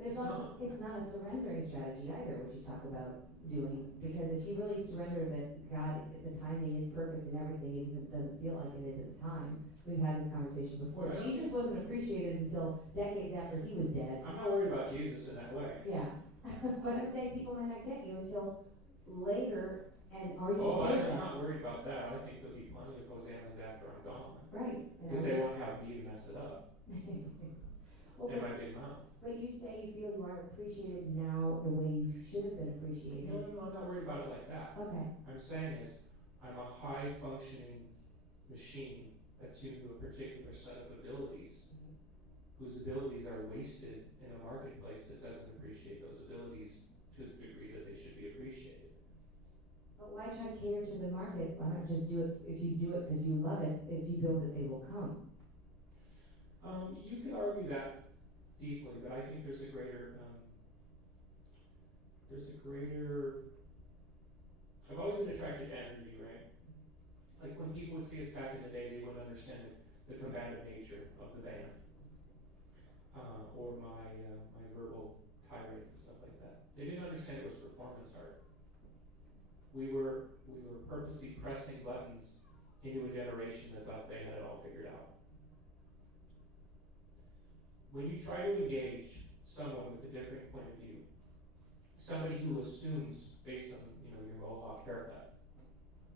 But it's not a surrendering strategy either, what you talk about doing, because if you really surrender that God, the timing is perfect and everything, even if it doesn't feel like it is at the time. We've had this conversation before. Right. Jesus wasn't appreciated until decades after he was dead. I'm not worried about Jesus in that way. Yeah. But I'm saying people might not get you until later, and are you Oh, okay with I'm that? not worried about that. I think there'll be plenty of Hosannas after I'm gone. Right. Because they won't have me to mess it up Well, in my big mouth. but you say you feel you aren't appreciated now the way you should have been appreciated. No, I'm not worried about it like that. Okay. I'm saying is, I'm a high-functioning machine attuned to a particular set of abilities, whose abilities are wasted in a marketplace that doesn't appreciate those abilities to the degree that they should be appreciated. But why try to cater to the market? Why not just do it, if you do it because you love it, if you build it, they will come? You could argue that deeply, but I think there's a greater, I've always been attracted to energy, right? Like when people would see us back in the day, they wouldn't understand the combative nature of the band, or my verbal tirades and stuff like that. They didn't understand it was performance art. We were purposely pressing buttons into a generation that thought they had it all figured out. When you try to engage someone with a different point of view, somebody who assumes, based on your mohawk haircut,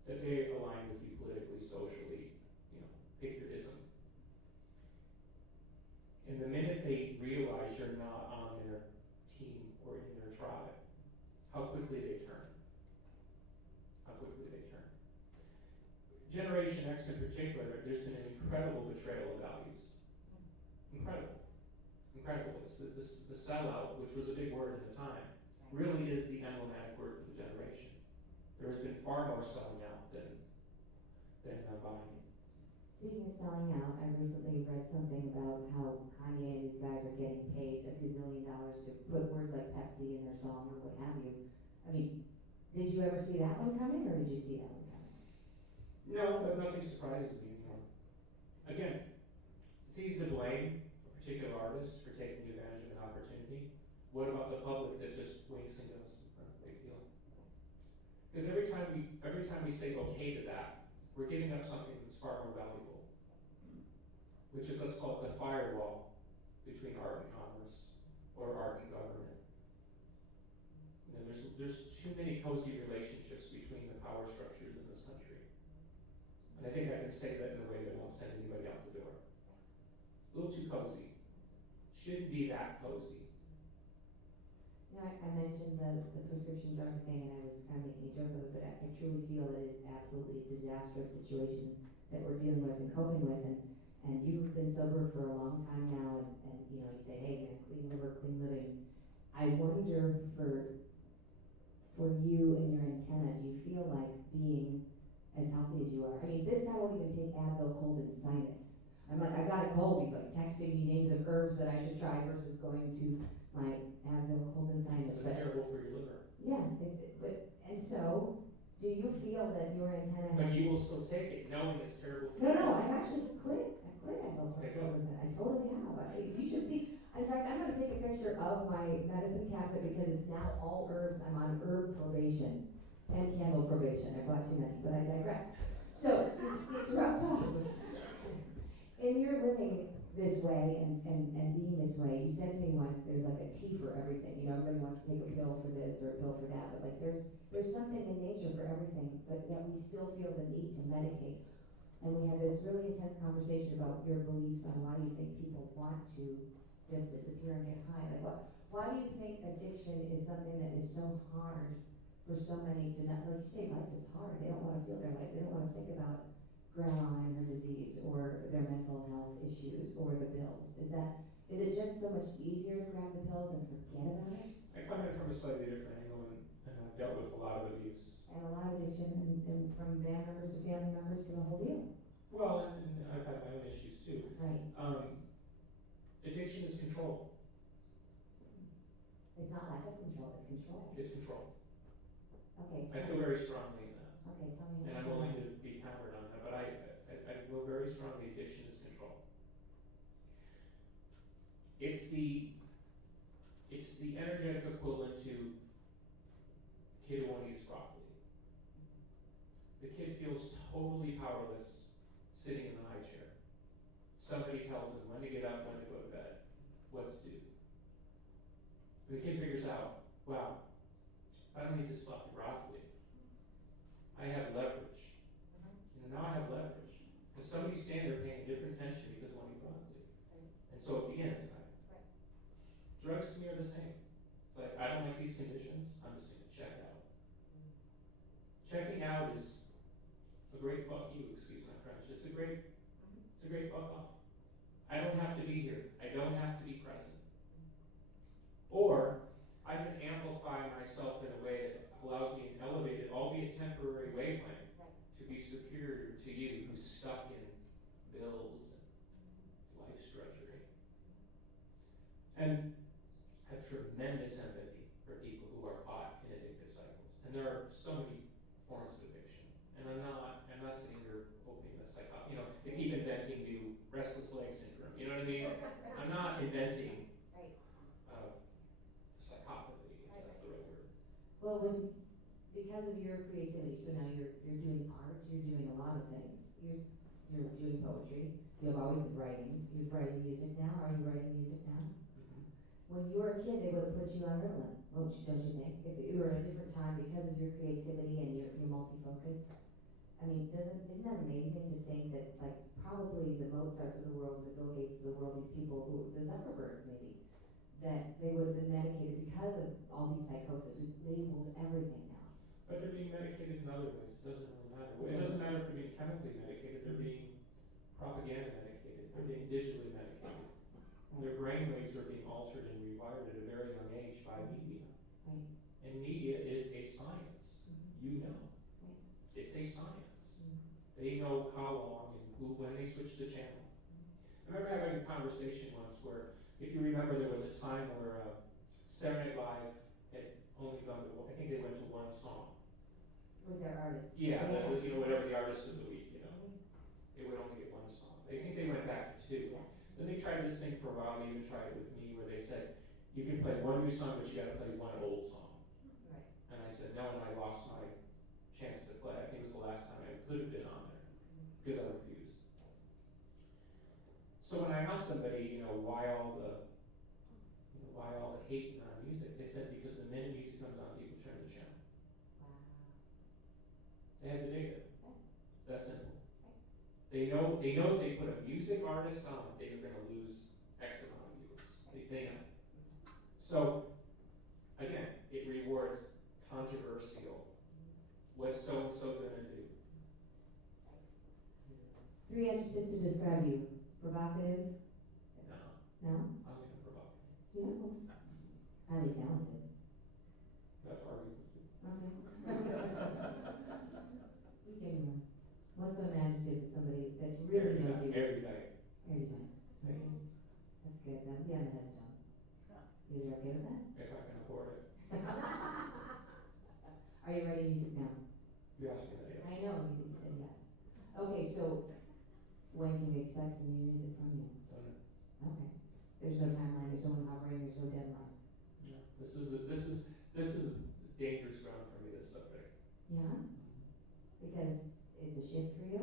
that they align with you politically, socially, patriotism, and the minute they realize you're not on their team or in their tribe, how quickly they turn. How quickly they turn. Generation X in particular, there's been an incredible betrayal of values. Incredible. It's the sellout, which was a big word at the time, really is the emblematic word for the generation. There has been far more selling out than buying. Speaking of selling out, I recently read something about how Kanye and these guys are getting paid $1 gazillion to put words like Pepsi in their song or what have you. I mean, did you ever see that one coming, or did you see that one coming? No, but nothing surprises me anymore. Again, it's easy to blame a particular artist for taking advantage of an opportunity. What about the public that just winks and goes, "Oh, big deal"? Because every time we say okay to that, we're giving up something that's far more valuable, which is, let's call it the firewall between art and commerce, or art and government. There's too many cozy relationships between the power structures in this country. And I think I can say that in a way that won't send anybody out the door. A little too cozy. Shouldn't be that cozy. I mentioned the prescription drug thing, and I was kind of making a joke of it, but I truly feel that it is absolutely a disastrous situation that we're dealing with and coping with, and you've been sober for a long time now, and you say, hey man, clean liver, clean living. I wonder for you and your antenna, do you feel like being as healthy as you are? I mean, this guy won't even take Advil, cold, and sinus. I'm like, I got a cold. He's like texting me names of herbs that I should try versus going to my Advil, cold, and sinus. It's terrible for your liver. Yeah, and so, do you feel that your antenna has... But you will still take it, knowing it's terrible for No, I've actually quit. I quit Advil, cold, and sinus. I totally have. You should see. In fact, I'm going to take a picture of my medicine cabinet because it's now all herbs. I'm on herb probation and candle probation. I bought too many, but I digress. So, it's rubbed off. In your living this way and being this way, you said to me once, there's like a tea for everything. You know, everybody wants to take a pill for this or a pill for that, but like there's something in nature for everything, but yet we still feel the need to medicate. And we had this really intense conversation about your beliefs on why you think people want to just disappear and get high. Like why do you think addiction is something that is so hard for so many to not, like you say, life is hard. They don't want to feel their life. They don't want to think about grandma and her disease or their mental health issues or the bills. Is it just so much easier to grab the pills and forget about it? I come in from a slightly different angle, and I've dealt with a lot of abuse. And a lot of addiction, and from band members to family members to the whole deal. Well, and I've had my own issues too. Right. Addiction is control. It's not lack of control, it's control. It's control. Okay. I feel very strongly in that. Okay, tell me. And I'm willing to be countered on that, but I feel very strongly addiction is control. It's the energetic equivalent to a kid who won't eat his broccoli. The kid feels totally powerless sitting in the high chair. Somebody tells him when to get up, when to go to bed, what to do. The kid figures out, wow, if I don't eat this fucking broccoli, I have leverage. Now I have leverage. Because somebody's standing there paying different attention because I want to eat broccoli. And so it begins, right? Drugs to me are the same. It's like, I don't like these conditions, I'm just going to check out. Checking out is a great fuck you, excuse my French. It's a great fuck off. I don't have to be here. I don't have to be present. Or I can amplify myself in a way that allows me an elevated, albeit temporary wavelength to be superior to you who's stuck in bills and life's drudgery. And have tremendous empathy for people who are caught in addictive cycles. And there are so many forms of addiction. And I'm not sitting here hoping that they keep inventing new restless leg syndrome. You know what I mean? I'm not inventing psychopathy, if that's the right word. Well, because of your creativity, so now you're doing art, you're doing a lot of things. You're doing poetry. You've always been writing. You're writing music now. Are you writing music now? Mm-hmm. When you were a kid, they would have put you on Ritalin, don't you think? If you were at a different time because of your creativity and your multi-focus. I mean, isn't that amazing to think that, like, probably the Mozarts of the world, the Bill Gates of the world, these people the Zuckerbergs maybe, that they would have been medicated because of all these psychosis. We've labeled everything now. But they're being medicated in other ways. It doesn't really matter. It doesn't matter if they're being chemically medicated. They're being propaganda medicated. They're being digitally medicated. Their brain waves are being altered and rewired at a very young age by media. Right. And media is a science. You know. Right. It's a science. They know how long and when they switch the channel. I remember having a conversation once where, if you remember, there was a time where Saturday Night Live had only gone to I think they went to one song. With their artists. Yeah, whatever the artist of the week, they would only get one song. I think they went back to two. Yeah. Then they tried this thing for a while. They even tried it with me, where they said, you can play one new song, but you got to play one old song. Right. And I said no, and I lost my chance to play. I think it was the last time I could have been on there because I refused. So when I asked somebody, why all the hate on music, they said because the minute music comes on, people turn the channel. Wow. They had the data. That simple. They know if they put a music artist on, they are going to lose X amount of viewers. They know. So again, it rewards controversial. What's so and so going to do? 3 adjectives to describe you. Provocative? No. No? I'm even provocative. Yeah. Highly talented. That's our weakness too. Okay. Give me one. What's an adjective that somebody that really knows you? Erudite. Erudite. Okay. That's good. That'll be on the headstone. You guys okay with that? If I can afford it. Are you writing music now? You asked me that, yes. I know, you said yes. Okay, so when can we expect some new music from you? Don't know. Okay. There's no timeline, there's no hovering, there's no deadline. Yeah. This is dangerous ground for me, this subject. Yeah? Because it's a shift for you?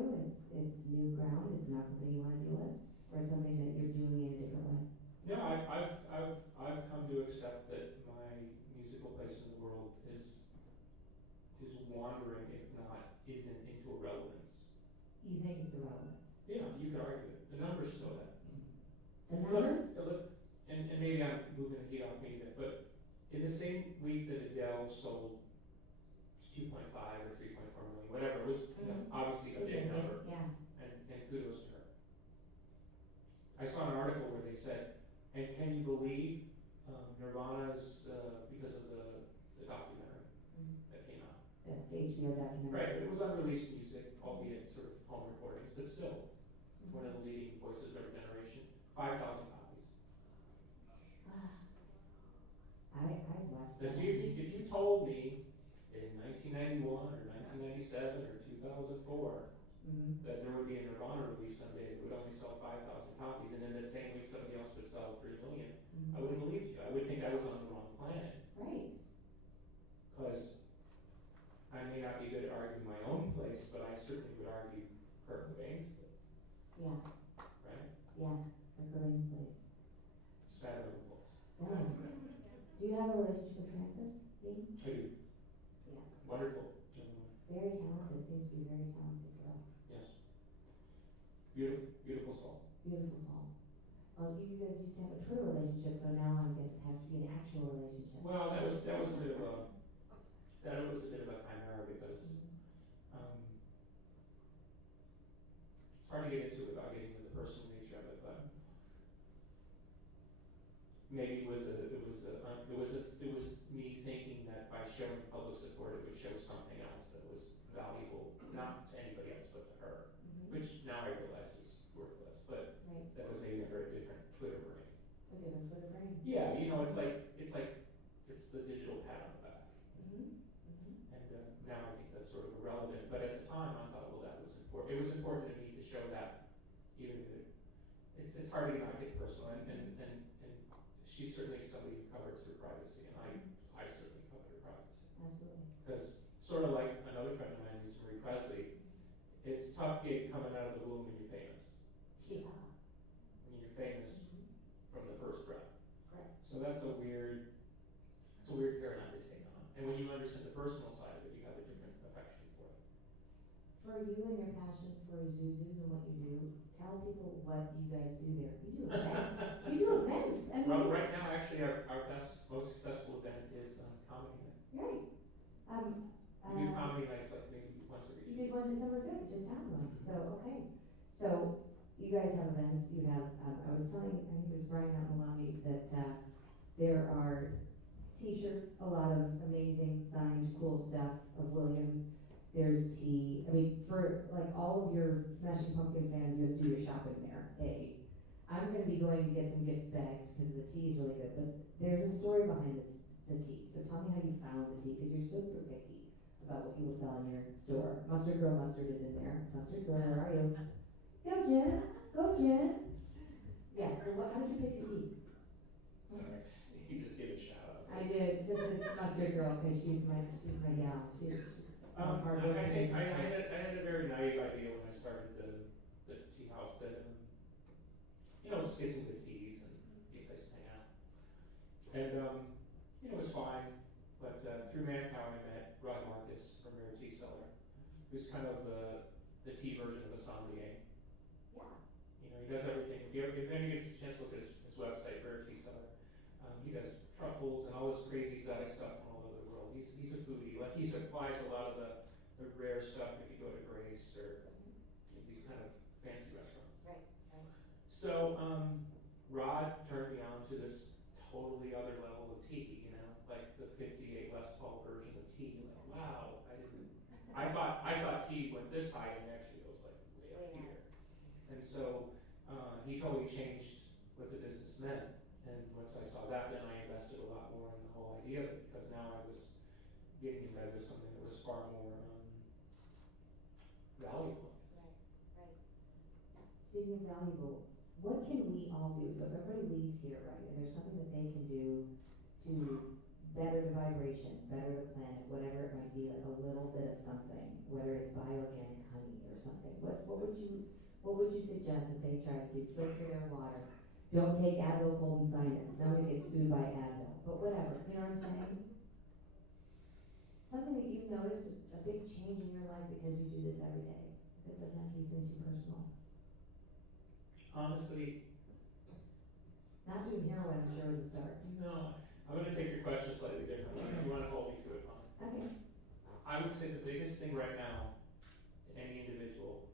The numbers? Look, and maybe I'm moving the heat off me a bit, but in the same week that Adele sold 2.5 or 3.4 million, whatever, it was obviously a big number, Yeah. and kudos to her. I saw an article where they said, and can you believe Nirvana's, because of the documentary that came out. The HBO documentary. Right, it was unreleased music, albeit sort of home recordings, but still, one of the leading voices of our generation. 5,000 copies. I watched Now, that. see, if you told me in 1991 or 1997 or 2004 that there would be a Nirvana release someday that would only sell 5,000 copies, and then that same week somebody else would sell 3 million, I wouldn't believe you. I would think I was on the wrong planet. Right. Because I may not be good at arguing my own place, but I certainly would argue Kurt Cobain's place. Yeah. Right? Yes. The Cobain's place. Spat over the place. Yeah. Do you have a relationship with Frances? Dean? I do. Yeah. Wonderful gentleman. Very talented. Seems to be a very talented girl. Yes. Beautiful, beautiful soul. Beautiful soul. Well, you guys used to have a Twitter relationship, so now I guess it has to be an actual relationship. Well, that was a bit of a chimera because it's hard to get into without getting into the personal nature of it, but maybe it was me thinking that by showing public support it would show something else that was valuable, not to anybody else but to her, which now I realize is worthless, but that was maybe a very different Twitter brain. A different Twitter brain. Yeah, you know, it's the digital pat on the back. And now I think that's sort of irrelevant, but at the time I thought, well, that was important. It was important to me to show that, even if it's hard to not get personal, and she's certainly somebody who covers her privacy, and I certainly covered her privacy. Absolutely. Because sort of like another friend of mine, Lisa Marie Presley, it's a tough gig coming out of the womb when you're famous. Yeah. When you're famous from the first breath. Right. So that's a weird paradigm to take on. And when you understand the personal side of it, you have a different affection for it. For you and your passion for Zuzus and what you do, tell people what you guys do there. You do events. You do events. I mean, Well, right now, actually, our best, most successful event is comedy night. Right. We do comedy nights like maybe once a week. You did one December 5th, just had one. So, okay. So, you guys have events. You have, I was telling, I think it was Brian out in the lobby, that there are t-shirts, a lot of amazing signed, cool stuff of Williams. There's tea. I mean, for like all of your Smashing Pumpkin fans, you have to do your shopping there. I'm going to be going to get some gift bags because the tea is really good. But there's a story behind the tea. So tell me how you found the tea, because you're super picky about what you will sell in your store. Mustard Girl Mustard is in there. Mustard Girl, where are you? Go, Jen. Go, Jen. Yeah, so how did you pick your tea? Sorry, you just gave a shout out. I did, just a Mustard Girl, because she's my gal. She's hard work. I think I had a very naive idea when I started the tea house that, just get some good teas and be a place to hang out. And, it was fine, but through Manpower I met Rod Marcus from Rare Tea Cellar, who's kind of the tea version of a sommelier. Yeah. He does everything. If any gets a chance to look at his website, Rare Tea Cellar, he does truffles and all this crazy exotic stuff from all over the world. He's a foodie. Like, he supplies a lot of the rare stuff if you go to Grace or these kind of fancy restaurants. Right. So Rod turned me on to this totally other level of tea, like the 58 Les Paul version of tea. Like, wow, I thought tea went this high, and actually it was like way up here. And so he totally changed what the business meant. And once I saw that, then I invested a lot more in the whole idea of it, because now I was getting in bed with something that was far more valuable. Right. Speaking of valuable, what can we all do? So if everybody leaves here, right, and there's something that they can do to better the vibration, better the planet, whatever it might be, like a little bit of something, whether it's buy organic honey or something. What would you suggest that they try to do? Filter their water. Don't take Advil cold and sinus. Nobody gets sued by Advil. But whatever, you know what I'm saying? Something that you've noticed, a big change in your life because you do this every day. That doesn't have to be something too personal. Honestly, Not doing heroin, I'm sure, was a start. No, I'm gonna take your question slightly differently, if you wanna hold me to it, Mom. Okay. I would say the biggest thing right now to any individual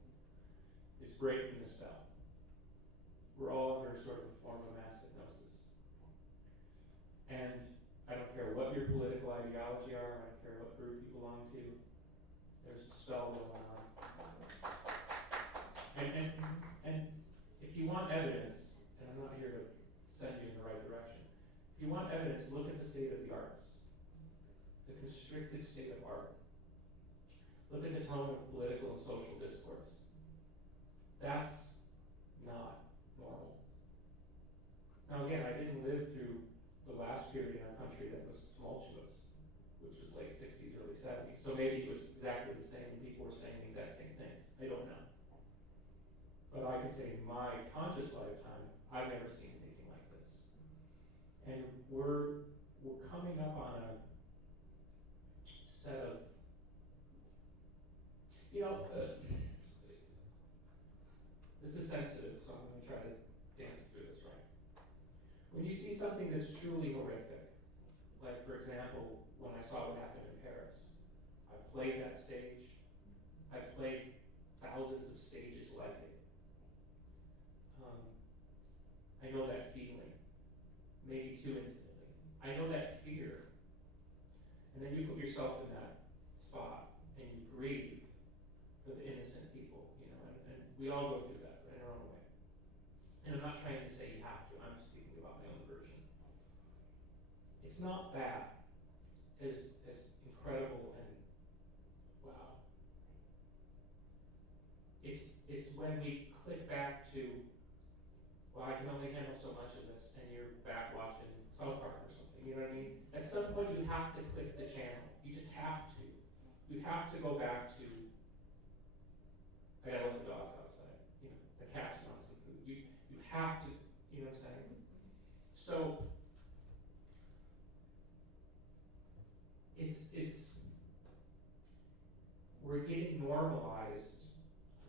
is breaking the spell. We're all under sort of a form of mass hypnosis. And I don't care what your political ideology are, I don't care what group you belong to, there's a spell going on. And if you want evidence, and I'm not here to send you in the right direction, if you want evidence, look at the state of the arts. The constricted state of art. Look at the tone of political and social discourse. That's not normal. Now again, I didn't live through the last period in our country that was tumultuous, which was late 60s, early 70s. So maybe it was exactly the same and people were saying the exact same things. I don't know. But I can say in my conscious lifetime, I've never seen anything like this. And we're coming up on a set of, this is sensitive, so I'm going to try to dance through this, right? When you see something that's truly horrific, like for example, when I saw what happened in Paris, I played that stage, I played thousands of stages like it. I know that feeling, maybe too intimately. I know that fear. And then you put yourself in that spot and you grieve for the innocent people, and we all go through that in our own way. And I'm not trying to say you have to, I'm speaking about my own version. It's not that as incredible and wow. It's when we click back to, well, I can only handle so much of this, and you're back watching South Park or something, you know what I mean? At some point you have to click the channel. You just have to. You have to go back to, I gotta let the dogs outside, the cats want some food. You have to, you know what I'm saying? So, we're getting normalized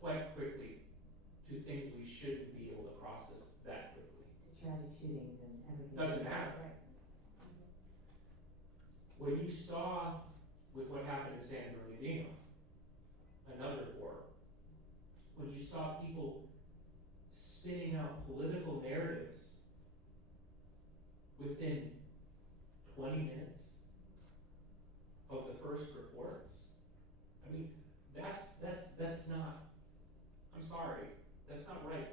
quite quickly to things we shouldn't be able to process that quickly. The tragic shootings and everything. Doesn't matter. Right. When you saw with what happened in San Bernardino, another war, when you saw people spinning out political narratives within 20 minutes of the first reports, I mean, that's not, I'm sorry, that's not right?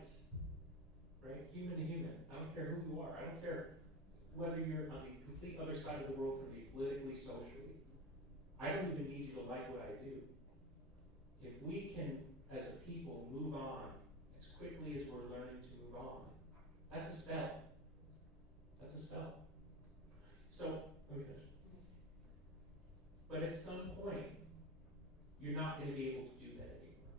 Human to human. I don't care who you are. I don't care whether you're on the complete other side of the world from me, politically, socially. I don't even need you to like what I do. If we can, as a people, move on as quickly as we're learning to move on, that's a spell. That's a spell. So, let me finish. But at some point, you're not going to be able to do that anymore.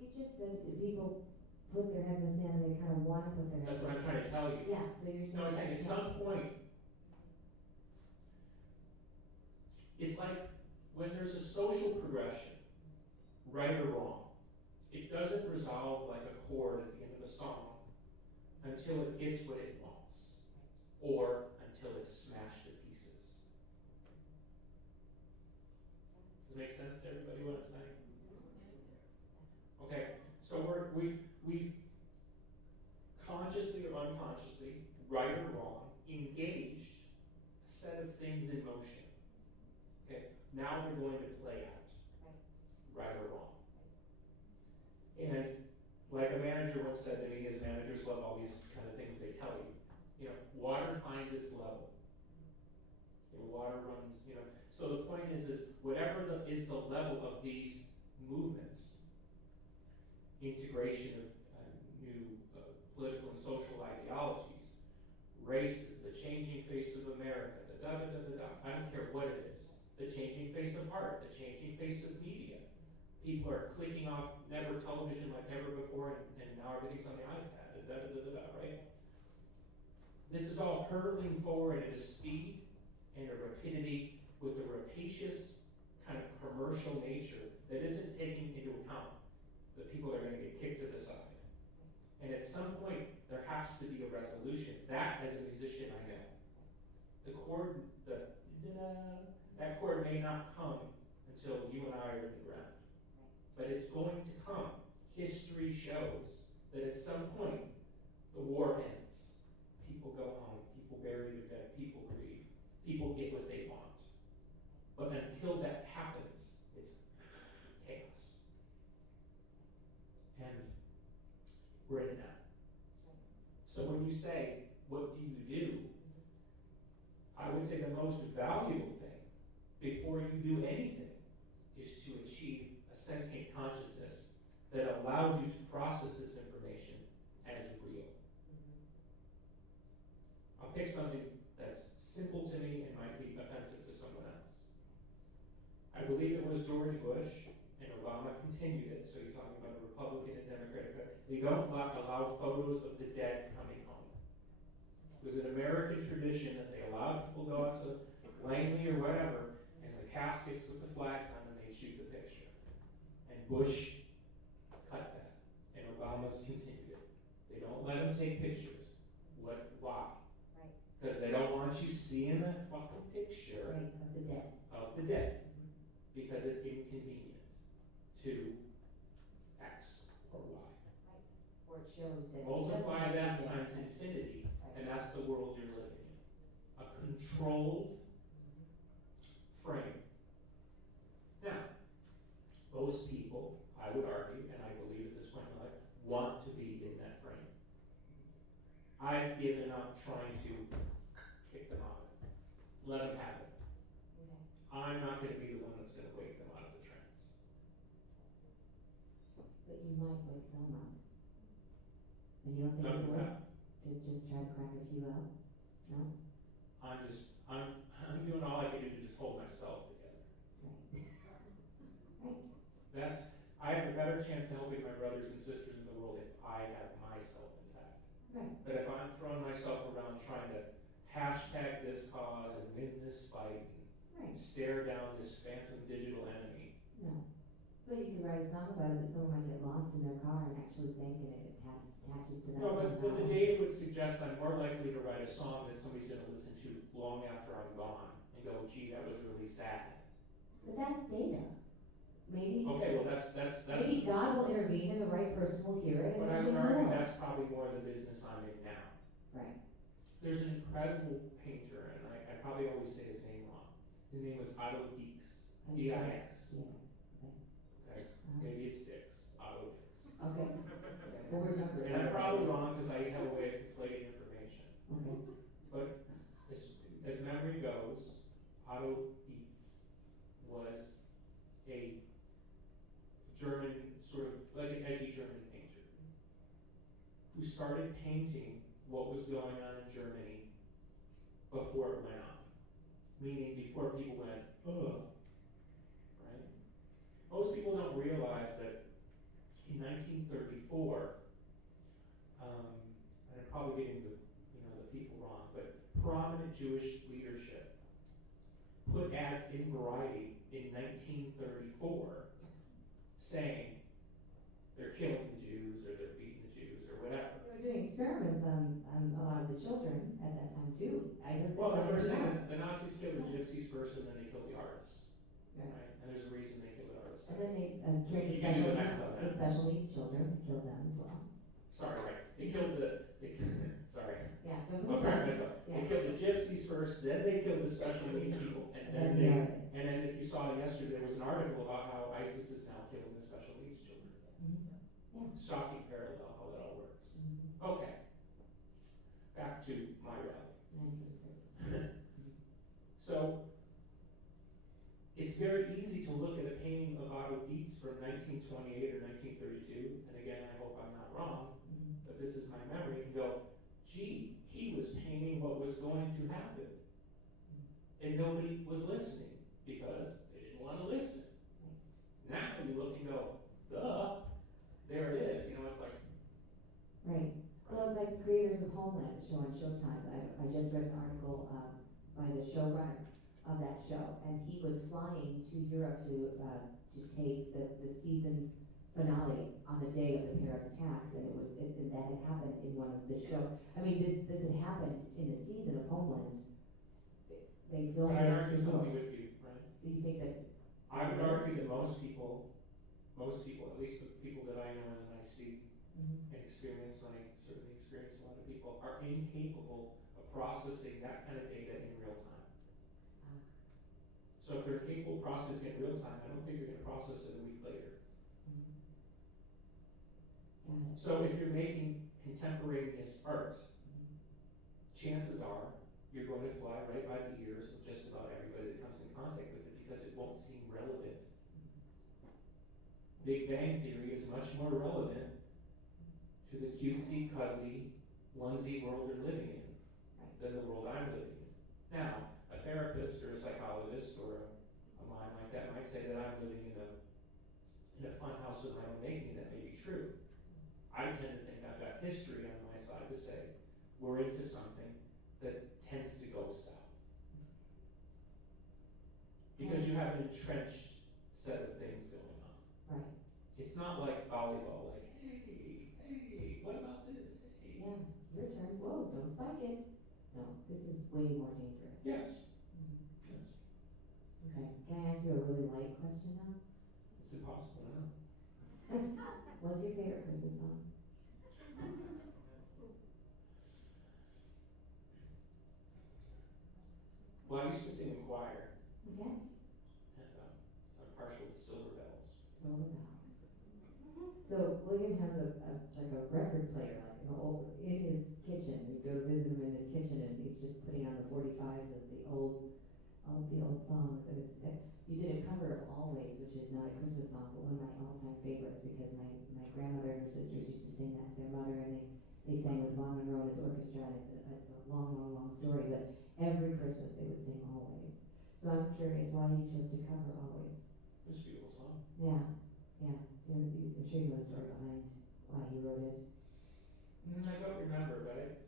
You just said that people put their head in the sand and they kind of want to put their head in the sand. That's what I'm trying to tell you. Yeah, so you're saying. No, I'm saying at some point, it's like when there's a social progression, right or wrong, it doesn't resolve like a chord at the end of a song until it gets what it wants, or until it's smashed to pieces. Does it make sense to everybody what I'm saying? Okay, so we've consciously or unconsciously, right or wrong, engaged a set of things in motion. Okay, now they're going to play out, right or wrong. And like a manager once said to me, as managers love all these kind of things they tell you. Water finds its level. Water runs, So the point is whatever is the level of these movements, integration of new political and social ideologies, races, the changing face of America, the da-da-da-da-da, I don't care what it is, the changing face of art, the changing face of media. People are clicking off network television like never before, and now everything's on the iPad, and da-da-da-da-da, right? This is all hurtling forward at a speed and a rapidity with a rapacious kind of commercial nature that isn't taking into account that people are going to get kicked to the side. And at some point, there has has to be a resolution. That, as a musician, I know. The chord, that chord may not come until you and I are in the ground. But it's going to come. History shows that at some point, the war ends. People go home. People bury their dead. People grieve. People get what they want. But until that happens, it's chaos. And we're in it now. So when you say, what do you do? I would say the most valuable thing before you do anything is to achieve a sentient consciousness that allows you to process this information as real. I'll pick something that's simple to me and might be offensive to someone else. I believe it was George Bush, and Obama continued it, so you're talking about a Republican and Democratic. They don't allow photos of the dead coming home. It was an American tradition that they allowed people to go out to Langley or whatever, and the caskets with the flags on them, they'd shoot the picture. And Bush cut that, and Obama's continued it. They don't let them take pictures. Why? Right. Because they don't want you seeing that fucking picture Of the dead. Because it's inconvenient to X or Y. Right. Or it shows that. Multiply it that doesn't times happen. infinity, Right. and that's the world you're living in. A controlled frame. Now, most people, I would argue, and I believe at this point in my life, want to be in that frame. I've given up trying to kick them out of it. Let them have it. Okay. I'm not going to be the one that's going to wake them out of the trance. But you might wake some up. And you don't think it's No. worth to just try to crack a few out? No? I'm doing all I can do to just hold myself together. Right. I have a better chance of helping my brothers and sisters in the world if I have myself intact. Right. But if I'm throwing myself around trying to hashtag this cause and win this fight and Right. stare down this phantom digital enemy, No. But you could write a song about it that someone might get lost in their car and actually think, and it attaches to that no, but somehow. the data would suggest I'm more likely to write a song that somebody's going to listen to long after I'm gone and go, gee, that was really sad. But that's data. Maybe. Okay, well that's Maybe God will intervene and the right person will hear it and but they I'm should arguing know it. that's probably more the business I'm in now. Right. There's an incredible painter, and I probably always say his name wrong. His name was Otto Dix. D-I-X. Yeah. Okay? Maybe it's Dix. Otto Dix. Okay. We'll remember. And I'm probably wrong because I have a way of conflating information. Okay. But as memory goes, Otto Dix was a German, sort of like an edgy German painter, who started painting what was going on in Germany before it went on. Meaning before people went, ugh. Right? Most people don't realize that in 1934, and I'm probably getting the people wrong, but prominent Jewish leadership put ads in Variety in 1934 saying they're killing the Jews or they're beating the Jews or whatever. They were doing experiments on a lot of the children at that time too. Well, the first thing, the Nazis killed the gypsies first and then they killed the artists. Right. Right? And there's a reason they killed the artists. And then they, You can do the math on the that. special needs children, killed them as well. Sorry, right. They killed sorry. Yeah. I'm correcting myself. Yeah. They killed the gypsies first, then they killed the special needs people, and then the artists. and then if you saw yesterday, there was an article about how ISIS is now killing the special needs children. Mhm. Yeah. Shocking parallel how that all works. Mhm. Okay. Back to my rally. 1930. So, it's very easy to look at a painting of Otto Dietz from 1928 or 1932, and again, I hope I'm not wrong, Mhm. but this is my memory, and go, gee, he was painting what was going to happen. And nobody was listening because they didn't want to listen. Now you look and go, duh, there it is. It's like. Right. Well, it's like the creators of Homeland show on Showtime. I just read an article by the showrunner of that show, and he was flying to Europe to tape the season finale on the day of the Paris attacks, and that had happened in one of the show. I mean, this had happened in the season of Homeland. They filmed But I it argue before. something with you, right? Do you think that? I would argue that most people, at least the people that I know and I see and experience, and I certainly experience a lot of people, are incapable of processing that kind of data in real time. So if they're capable of processing it in real time, I don't think they're going to process it a week later. So if you're making contemporaneous art, chances are you're going to fly right by the ears of just about everybody that comes in contact with it because it won't seem relevant. Big Bang Theory is much more relevant to the cutesy, cuddly, onesie world they're living in than the world I'm living in. Now, a therapist or a psychologist or a mind like that might say that I'm living in a fun house of my own making. That may be true. I tend to think I've got history on my side to say we're into something that tends to go south. Because you have an entrenched set of things going on. Right. It's not like volleyball, like, hey, what about this? Hey. Yeah, your turn. Whoa, don't spike it. No, this is way more dangerous. Yes. Yes. Okay, can I ask you a really light question now? It's impossible now. What's your favorite Christmas song? Well, I used to sing in choir, Okay. and I'm partial to Silver Bells. Silver Bells. So William has like a record player, like in his kitchen. You go to visit him in his kitchen, and he's just putting on the 45s of the old songs. And you did a cover of Always, which is not a Christmas song, but one of my all-time favorites because my grandmother and her sisters used to sing that to their mother, and they sang with Ron and Rona's orchestra, and it's a long story, but every Christmas they would sing Always. So I'm curious why you chose to cover Always. It's a beautiful song. Yeah. I'm sure you know the story behind why he wrote it. I don't remember, but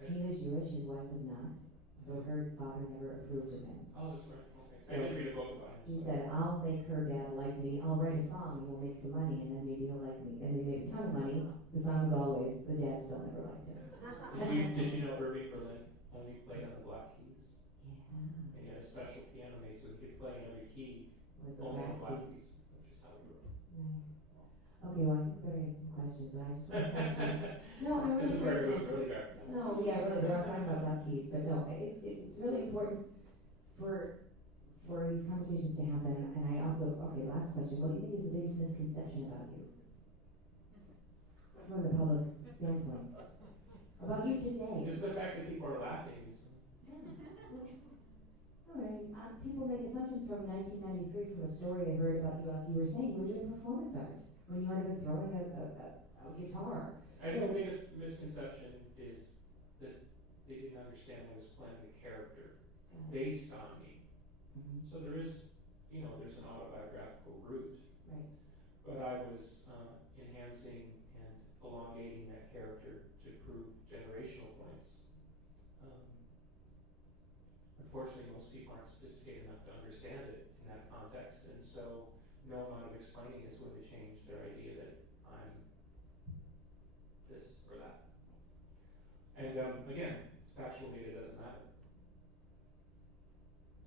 He was Jewish, his wife was not, so her father never approved of him. Oh, that's right. Okay. So I did read a book about him. He so. said, I'll make her dad like me, I'll write a song and we'll make some money and then maybe he'll like me. And they made a ton of money. The song was Always, the dad still never liked it. Did you know Irving Berlin only played on the black keys? Yeah. And he had a special piano made so he could play in every key, Was it only on back black key? keys, which is how he wrote. Nice. Okay, well, I think we're gonna get some questions, but I just want to thank you. No, I'm This really is where it grateful. goes really dark. No, yeah, really, we're not talking about black keys, but no, it's really important for these conversations to happen, and I also, okay, last question, what do you think is the biggest misconception about you? From the public's standpoint. About you today. Just the fact that people are laughing. Alright, people make assumptions from 1993 from a story I heard about you, like you were saying, you were doing performance art, when you might have been throwing a guitar. I think the biggest misconception is that they didn't understand I was playing a character based on me. So there is, there's an autobiographical root. Right. But I was enhancing and elongating that character to prove generational points. Unfortunately, most people aren't sophisticated enough to understand it in that context, and so no amount of explaining is going to change their idea that I'm this or that. And again, factual data doesn't matter.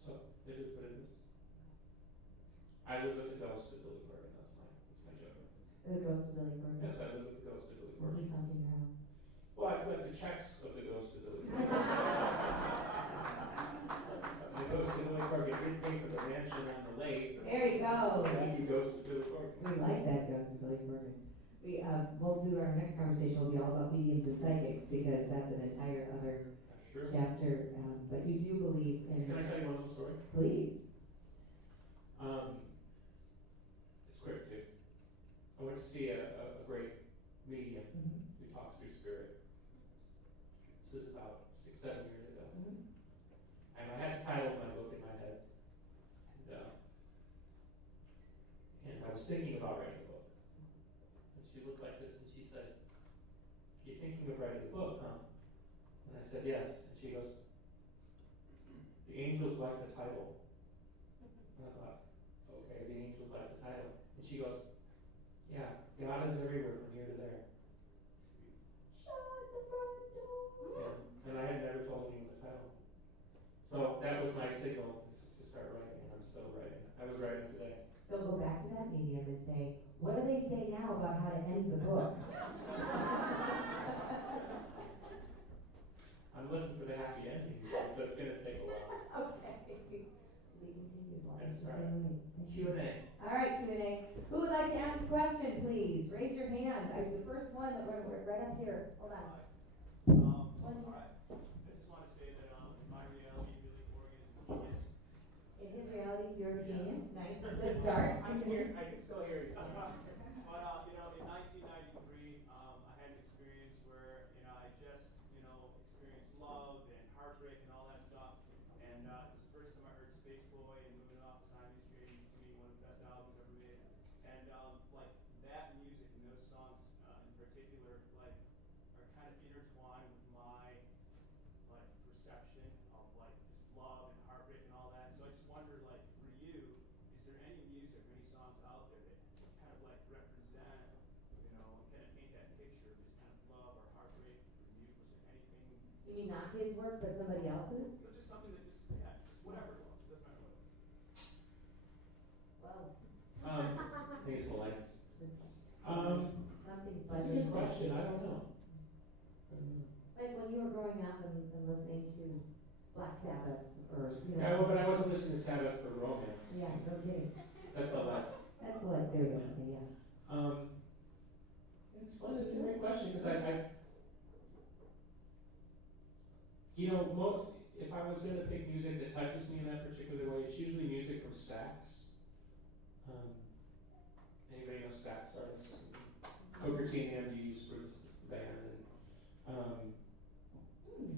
So it is what it is. I live with the ghost of Billy Corgan. That's my joke. The ghost of Billy Corgan. Yes, I live with the ghost of Billy When Corgan. he's haunting your house. Well, I collect the checks of the ghost of Billy Corgan. The ghost of Billy Corgan did pay for the mansion on the lake. There you go. Thank you, ghost of Billy Corgan. We like that ghost of Billy Corgan. We'll do our next conversation will be all about mediums and psychics because that's an entire other That's true. chapter. But you do believe in. Can I tell you one little story? Please. It's quick too. I went to see a great medium who talks through spirit. This is about 6-7 years ago. And I had the title of my book in my head. And I was thinking about writing a book. And she looked like this and she said, "You're thinking of writing a book, huh?" And I said, "Yes." And she goes, "The angels like the title." And I thought, okay, the angels like the title. And she goes, God is everywhere from here to there. Shut the front door. Yeah. And I had never told anyone the title. So that was my signal to start writing, and I'm still writing. I was writing today. So go back to that medium and say, what do they say now about how to end the book? I'm looking for the happy ending, so it's going to take a while. Okay. To be continued. Why That's don't you right. say wait? Q&A. All right, Q&A. Who would like to ask a question, please? Raise your hand. I was the first one that we're right up here. Hold on. All right. I just want to say that in my reality, really, Corgan is a genius. In his reality, you're a genius. Nice. Good start. I can still hear you. But in 1993, I had an experience where I just experienced love and heartbreak and all that stuff. And it was the first time I heard Space Boy and Moving Off the Siamese Dream. To me, one of the best albums ever made. And like that music and those songs in particular, like are kind of intertwined with my like perception of like just love and heartbreak and all that. So I just wonder, like, for you, is there any music or any songs out there that kind of like represent, and kind of paint that picture of this kind of love or heartbreak for you? Was there anything? You mean not his work, but somebody else's? Just something that just whatever. It doesn't matter what. Well. Thanks, the lights. Something's That's a good question. I don't know. Like when you were growing up and listening to Black Sabbath or, Yeah, well, but I wasn't listening to Sabbath for romance. Yeah, no kidding. That's the lights. That's the lights. There you go. Okay, yeah. It's fun. It's a great question because if I was going to pick music that touches me in that particular way, it's usually music from Stax. Anybody know Stax artists? Booker T and the MGs for this band, and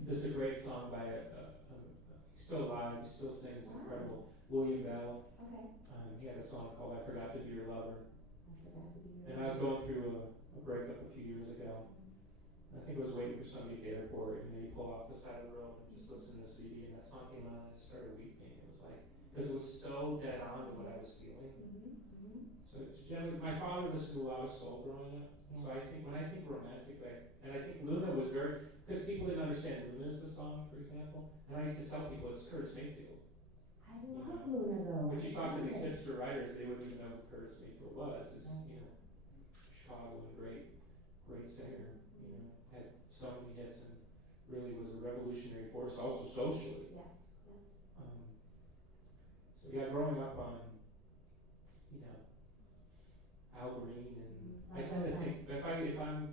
there's a great song by he's still alive, he still sings, incredible, William Bell. Okay. He had a song called "I Forgot to Be Your Lover," I forgot to be and I was going through a breakup a few years ago. I think I was waiting for somebody at the airport, and you pull off the side of the road and just listen to the CD, and that song came on, and I started weeping. It was like, because it was so dead on to what I was feeling. So generally, my father listened to a lot of soul growing up. So I think when I think romantic, and I think Luna was very, because people didn't understand Luna as a song, for example, and I used to tell people it's Curtis Mayfield. I love Luna though. But you talk to these hipster writers, they wouldn't even know who Curtis Mayfield was. It's, Chicago, a great singer, had so many hits and really was a revolutionary force, also socially. Yeah. So yeah, growing up on, Al Green, and I tend to think, if I'm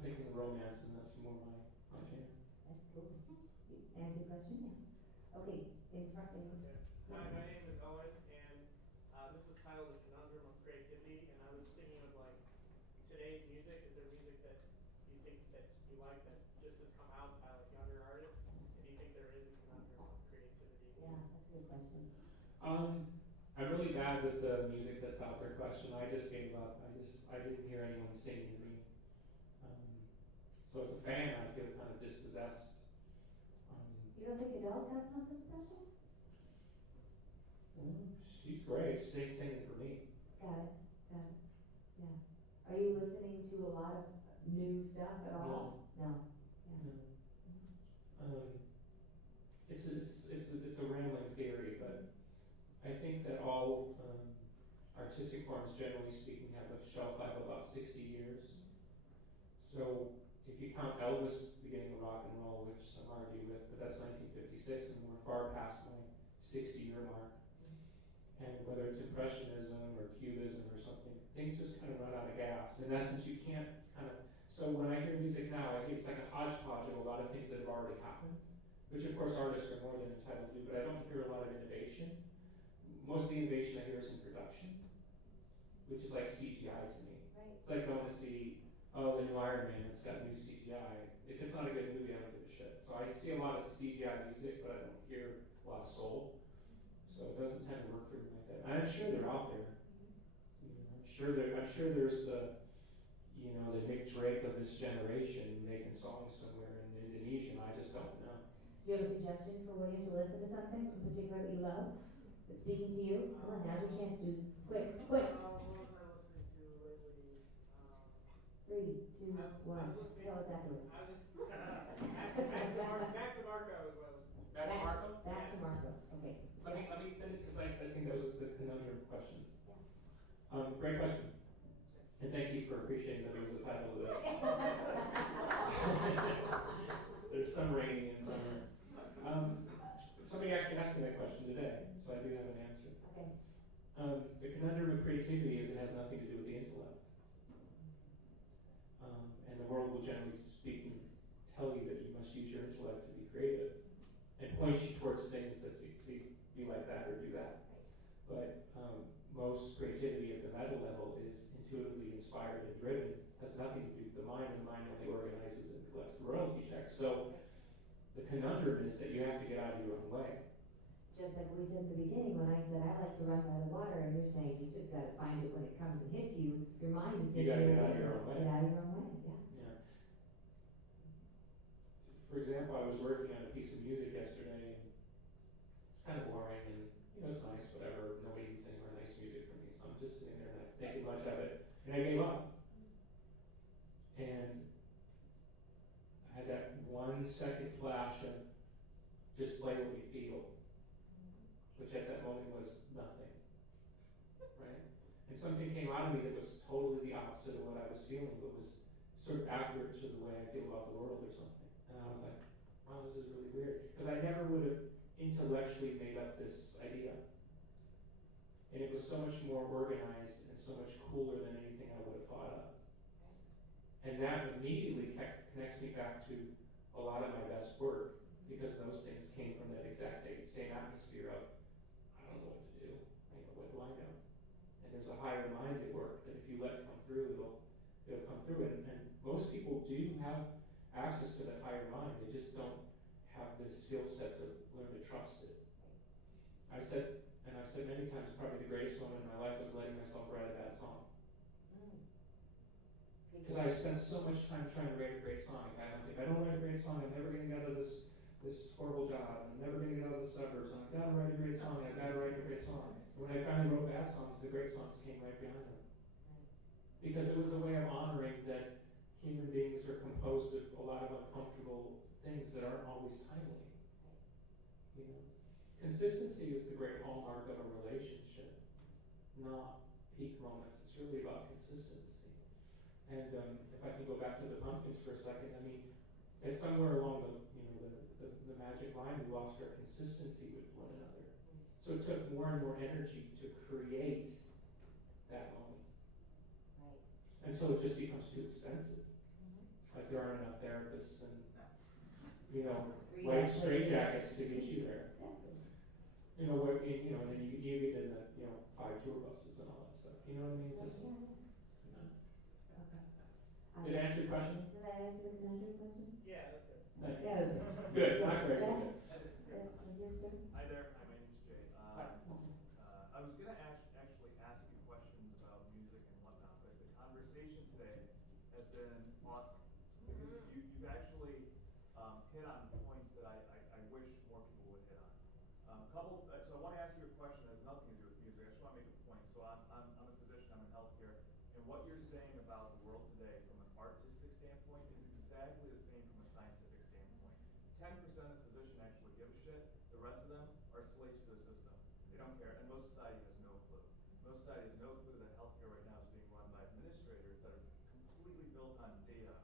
thinking romance, and that's more my jam. That's cool. Answer your question? Yeah. Okay, in front. Hi, my name is Owen, and this was titled "The Conundrum of Creativity," and I was thinking of like today's music. Is there music that you think that you like that just has come out by like younger artists? And do you think there is a conundrum of creativity? Yeah, that's a good question. I'm really bad with the music that's out there question. I just gave up. I didn't hear anyone singing to me. So as a fan, I feel kind of dispossessed. You don't think Adele's got something special? She's great. She ain't singing for me. Got it. Yeah. Are you listening to a lot of new stuff at all? No. It's a rambling theory, but I think that all artistic forms, generally speaking, have a shelf life of about 60 years. So if you count Elvis, beginning of rock and roll, which some argue with, but that's 1956, and we're far past my 60-year mark. And whether it's Impressionism or Cubism or something, things just kind of run out of gas. In essence, you can't so when I hear music now, I think it's like a hodgepodge of a lot of things that have already happened, which of course artists are more than entitled to, but I don't hear a lot of innovation. Most of the innovation I hear is in production, which is like CGI to me. Right. It's like going to see, the new Iron Man, it's got new CGI. If it's not a good movie, I don't give a shit. So I see a lot of CGI music, but I don't hear a lot of soul. So it doesn't tend to work for me like that. And I'm sure they're out there. I'm sure there's the Nick Drake of this generation making songs somewhere in Indonesia. I just don't know. Do you have a suggestion for William to listen to something in particular that you love? That's speaking to you? Come on, now's your chance, dude. Quick. What was I listening to lately? 2, 1. Tell us afterwards. I was back to Marco is what I was. Back to Marco? Back to Marco, okay. Let me finish, because I think that was the conundrum question. Great question. And thank you for appreciating that there was a title to this. There's some rainy in summer. Somebody actually asked me that question today, so I do have an answer. Okay. The conundrum of creativity is it has nothing to do with the intellect. And the world will, generally speaking, tell you that you must use your intellect to be creative and point you towards things that be like that or do that. But most creativity at the meta level is intuitively inspired and driven, has nothing to do with the mind, and the mind only organizes and collects the royalty check. So the conundrum is that you have to get out of your own way. Just like we said in the beginning, when I said I like to run by the water, and you're saying you just got to find it when it comes and hits you, your mind is You gotta get out of your own way. Get out of your own way, yeah. Yeah. For example, I was working on a piece of music yesterday, and it's kind of boring, and it's nice, whatever. Nobody needs any more nice music from me, so I'm just sitting there and not thinking much of it, and I gave up. And I had that 1 second flash of just play what you feel, which at that moment was nothing, right? And something came out of me that was totally the opposite of what I was feeling, but was sort of accurate to the way I feel about the world or something. And I was like, wow, this is really weird. Because I never would have intellectually made up this idea. And it was so much more organized and so much cooler than anything I would have thought of. And that immediately connects me back to a lot of my best work, because those things came from that exact same atmosphere of, I don't know what to do, what do I know? And there's a higher mind at work that if you let it come through, it'll come through. And most people do have access to that higher mind, they just don't have the skill set to learn to trust it. I've said many times, probably the greatest moment in my life was letting myself write a bad song. Because I spent so much time trying to write a great song. If I don't write a great song, I'm never going to get out of this horrible job. I'm never going to get out of the suburbs. I've got to write a great song. I've got to write a great song. And when I finally wrote bad songs, the great songs came right behind them. Because it was a way of honoring that human beings are composed of a lot of uncomfortable things that aren't always timely. Consistency is the great hallmark of a relationship, not peak moments. It's really about consistency. And if I can go back to the pumpkins for a second, it's somewhere along the magic line, we lost our consistency with one another. So it took more and more energy to create that moment. Right. Until it just becomes too expensive. Like there aren't enough therapists and, white straitjackets to get you there. And then you get in the, 5 tour buses and all that stuff. You know what I mean? Just, Did I answer your question? Did I answer the conundrum question? Yeah, that's good. Yeah, that was good. Good, not very good. Hi there, my name is Jay. Hi. I was going to actually ask you questions about music and whatnot, but the conversation today has been awesome. Because you've actually hit on points that I wish more people would hit on. So I want to ask you a question that has nothing to do with music. I just want to make a point. So I'm a physician, I'm in healthcare, and what you're saying about the world today from an artistic standpoint is exactly the same from a scientific standpoint. 10% of physicians actually give a shit. The rest of them are slaves to the system. They don't care, and most society has no clue. Most society has no clue that healthcare right now is being run by administrators that are completely built on data.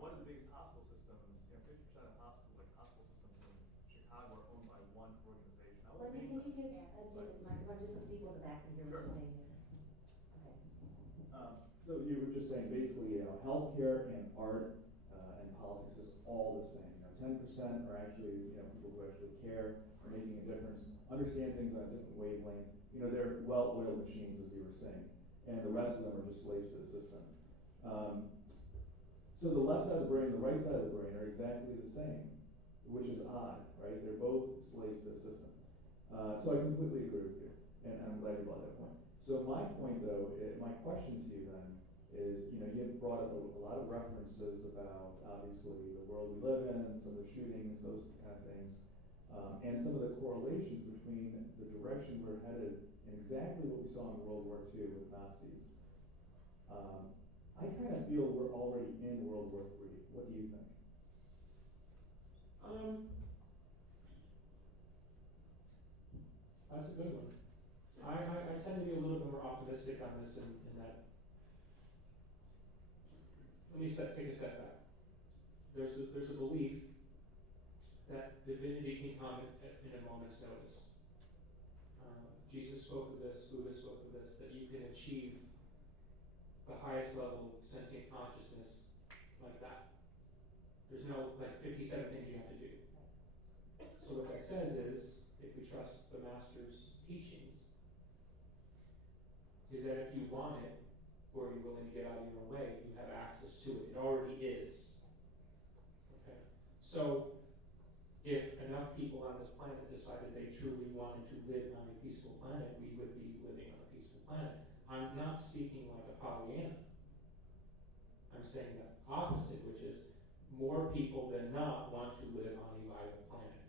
One of the biggest hospital systems, 50% of hospital systems in Chicago are owned by one organization. Lindsay, can you give the microphone just so people in the back can hear what you're saying here? Okay. So you were just saying basically, healthcare and art and politics is all the same. 10% are actually, people who actually care, are making a difference, understand things on a different wavelength. They're well-oiled machines, as you were saying, and the rest of them are just slaves to the system. So the left side of the brain and the right side of the brain are exactly the same, which is odd, right? They're both slaves to the system. So I completely agree with you, and I'm glad you brought that point. So my point, though, my question to you then is, you brought up a lot of references about, obviously, the world we live in, some of the shootings, those kind of things, and some of the correlations between the direction we're headed and exactly what we saw in World War II with Nazis. I kind of feel we're already in World War III. What do you think? That's a good one. I tend to be a little bit more optimistic on this in that. Let me take a step back. There's a belief that divinity can come in a moment's notice. Jesus spoke of this, Buddha spoke of this, that you can achieve the highest level of sentient consciousness like that. There's no 57 things you have to do. So what that says is, if we trust the master's teachings, is that if you want it, or you're willing to get out of your own way, you have access to it. It already is. Okay. So if enough people on this planet decided they truly wanted to live on a peaceful planet, we would be living on a peaceful planet. I'm not speaking like a Pollyanna. I'm saying the opposite, which is more people than not want to live on a violent planet.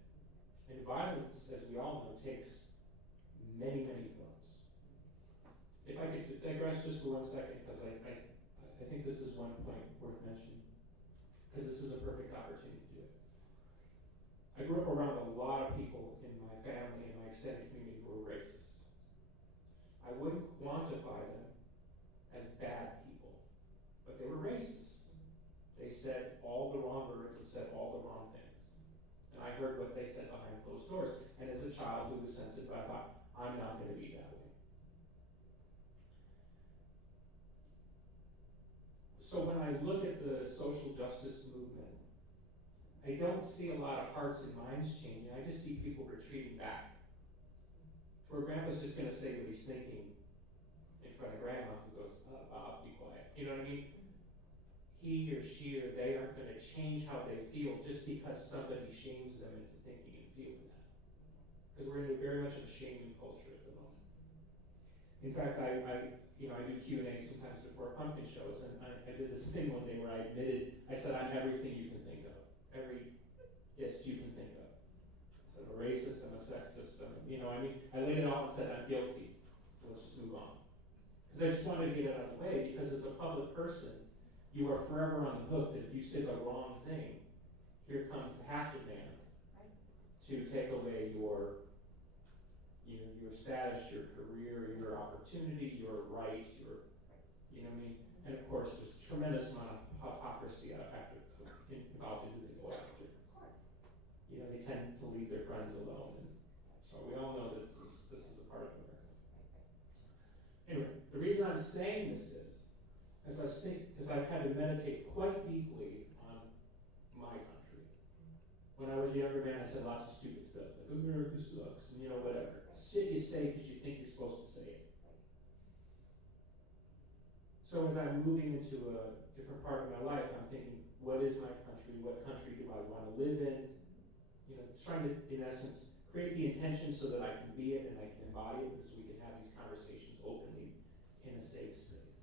And violence, as we all know, takes many, many forms. If I could digress just for 1 second, because I think this is one point worth mentioning, because this is a perfect opportunity to do it. I grew up around a lot of people in my family and my extended community who were racist. I wouldn't quantify them as bad people, but they were racist. They said all the wrong words and said all the wrong things. And I heard what they said behind closed doors. And as a child who was sensitive, I thought, I'm not going to be that way. So when I look at the social justice movement, I don't see a lot of hearts and minds changing. I just see people retreating back. Where Grandpa's just going to say what he's thinking in front of Grandma, who goes, Bob, be quiet. You know what I mean? He or she or they aren't going to change how they feel just because somebody shames them into thinking and feeling that. Because we're in very much of a shaming culture at the moment. In fact, I do Q&A sometimes before pumpkin shows, and I did this thing one day where I said I'm everything you can think of. Every ist you can think of. So I'm a racist, I'm a sexist, I laid it out and said I'm guilty. So let's just move on. Because I just wanted to get it out of the way, because as a public person, you are forever on the hook that if you say the wrong thing, here comes the hatchet man to take away your status, your career, your opportunity, your right, and of course there's a tremendous amount of hypocrisy involved in who they go after. They tend to leave their friends alone, and so we all know that this is a part of America. Anyway, the reason I'm saying this is, because I've had to meditate quite deeply on my country. When I was a younger man, I said lots of stupid stuff, like America sucks, and whatever. Shit you say because you think you're supposed to say it. So as I'm moving into a different part of my life, I'm thinking, what is my country? What country do I want to live in? Trying to, in essence, create the intention so that I can be it and I can embody it, because we can have these conversations openly in a safe space.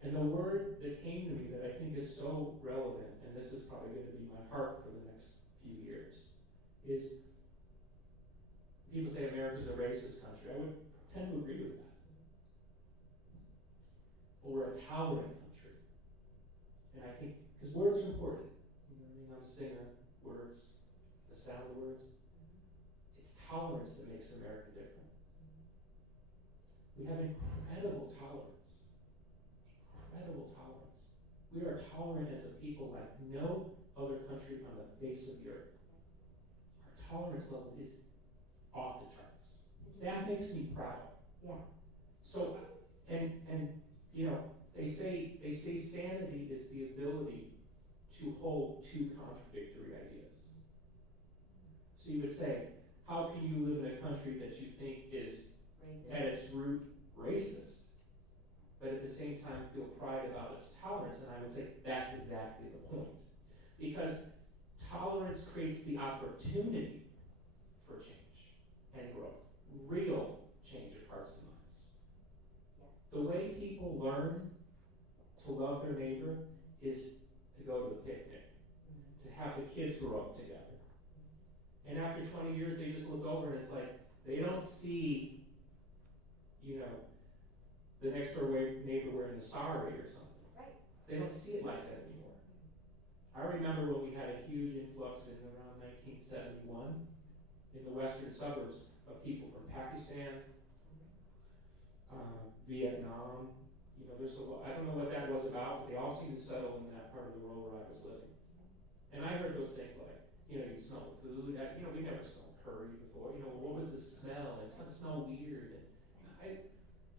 And the word that came to me that I think is so relevant, and this is probably going to be my heart for the next few years, is people say America's a racist country. I would tend to agree with that. But we're a tolerant country. And I think, because words are important. I'm a singer, words, the sound of words. It's tolerance that makes America different. We have incredible tolerance. Incredible tolerance. We are tolerant as a people like no other country on the face of the earth. Our tolerance level is off the charts. That makes me proud. Yeah. So, and they say sanity is the ability to hold two contradictory ideas. So you would say, how can you live in a country that you think is Racist. at its root racist, but at the same time feel pride about its tolerance? And I would say that's exactly the point. Because tolerance creates the opportunity for change and growth. Real change of hearts and minds. Yes. The way people learn to love their neighbor is to go to the picnic, to have the kids grow up together. And after 20 years, they just look over and it's like, they don't see, the next door neighbor wearing a sari or something. Right. They don't see it like that anymore. I remember when we had a huge influx in around 1971 in the western suburbs of people from Pakistan, Vietnam. You know, there's a lot, I don't know what that was about, but they all seemed to settle in that part of the world where I was living. And I heard those things like, you know, you smell the food. You know, we never smelled curry before. You know, what was the smell? And it doesn't smell weird.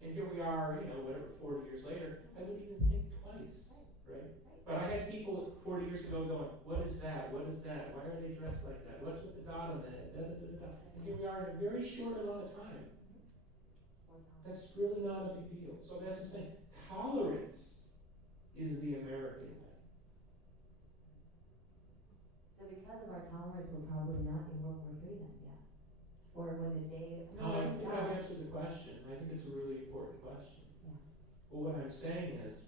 And here we are, you know, whatever, 40 years later, I wouldn't even think twice, right? But I had people 40 years ago going, what is that? What is that? Why are they dressed like that? What's with the dot on the head? Da, da, da, da, da. And here we are in a very short amount of time. That's really not a big deal. So that's what I'm saying. Tolerance is the American way. So because of our tolerance, we're probably not in World War III then, yeah? Or when the day... No, I think I've answered the question. I think it's a really important question. Yeah. But what I'm saying is,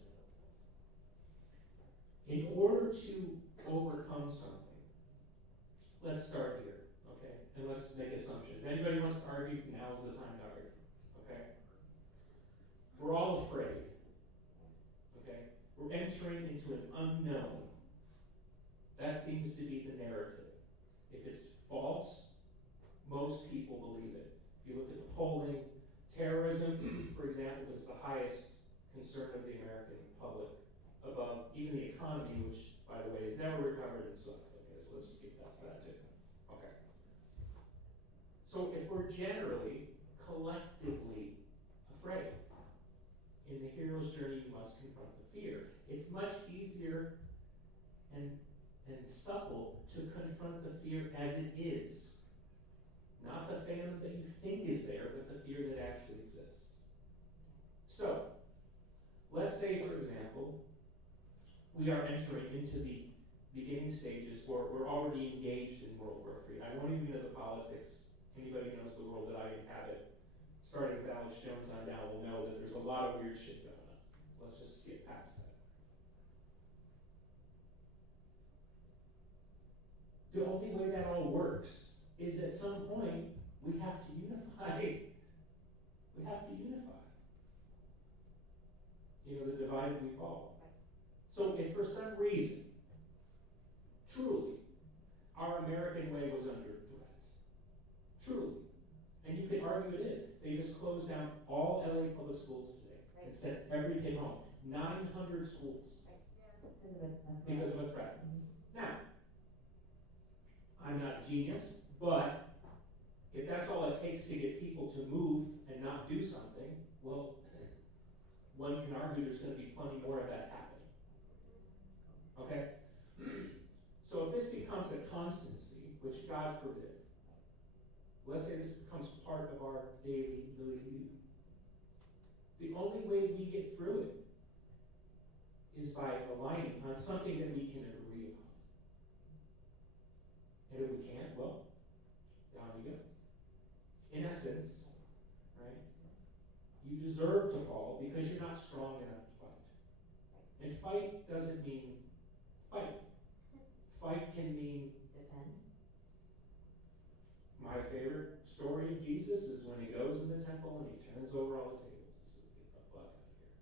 in order to overcome something, let's start here, okay? And let's make an assumption. If anybody wants to argue, now's the time to argue, okay? We're all afraid, okay? We're entering into an unknown. That seems to be the narrative. If it's false, most people believe it. If you look at the polling, terrorism, for example, is the highest concern of the American public, above even the economy, which, by the way, has never recovered and sucks. Okay, so let's just get past that too. Okay. So if we're generally, collectively afraid, in the hero's journey, you must confront the fear. It's much easier and supple to confront the fear as it is. Not the phantom that you think is there, but the fear that actually exists. So, let's say, for example, we are entering into the beginning stages, or we're already engaged in World War III. I won't even get into the politics. Anybody who knows the world that I inhabit, starting with Alex Jones on down, will know that there's a lot of weird shit going on. Let's just skip past that. The only way that all works is at some point we have to unify. We have to unify. You know, the divide we fall. So if for some reason, truly, our American way was under threat, truly, and you could argue it is, they just closed down all LA public schools today and sent every kid home. 900 schools. Because of a threat. Now, I'm not a genius, but if that's all it takes to get people to move and not do something, well, one can argue there's going to be plenty more of that happening. Okay? So if this becomes a constancy, which God forbid, let's say this becomes part of our daily milieu, the only way we get through it is by aligning on something that we can agree upon. And if we can't, well, down you go. In essence, right, you deserve to fall because you're not strong enough to fight. And fight doesn't mean fight. Fight can mean defend. My favorite story of Jesus is when he goes in the temple and he turns over all the tables and says, get the fuck out of here.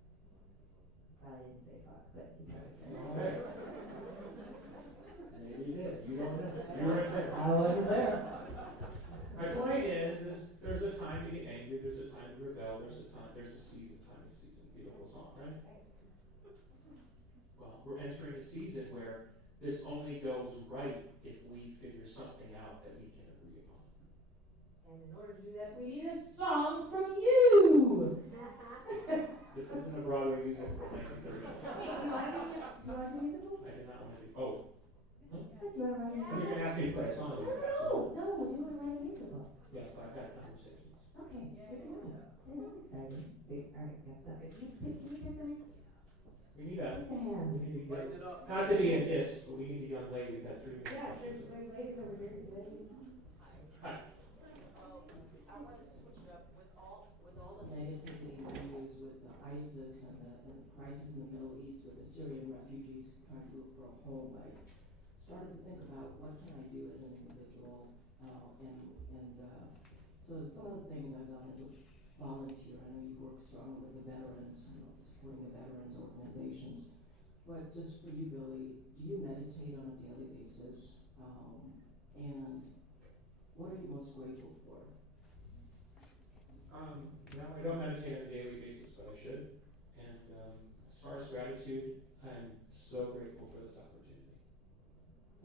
Probably didn't say fuck, but he probably said Okay. Maybe he did. You don't know. You weren't there. I wasn't there. My point is there's a time to get angry, there's a time to rebel, there's a season, time to season. Beautiful song, right? Well, we're entering a season where this only goes right if we figure something out that we can agree upon. And in order to do that, we need a song from you! This isn't a Broadway musical from 1939. Wait, do you want to do musicals? I did not want to do. Oh. Huh? Do you want to write a You're going to ask me to play a song. No, do you want to write a musical? Yes, I've had conversations. Okay, good to know. Yeah, that's exciting. See, alright, got that. Can you pick the next? We need a. Pick a hand. We need to Lighten get, it up. not to be an is, but we need to get on late. We've had 3 minutes. Yes, there's ladies over here. Is that you? Hi. I want to switch it up with all the negativity news with ISIS and the crisis in the Middle East with the Syrian refugees trying to look for a home. I started to think about what can I do as an individual, so some of the things I've done is volunteer. I know you work strongly with the veterans, supporting the veterans organizations. But just for you, Billy, do you meditate on a daily basis? And what are you most grateful for? I don't meditate on a daily basis, but I should. And as far as gratitude, I'm so grateful for this opportunity.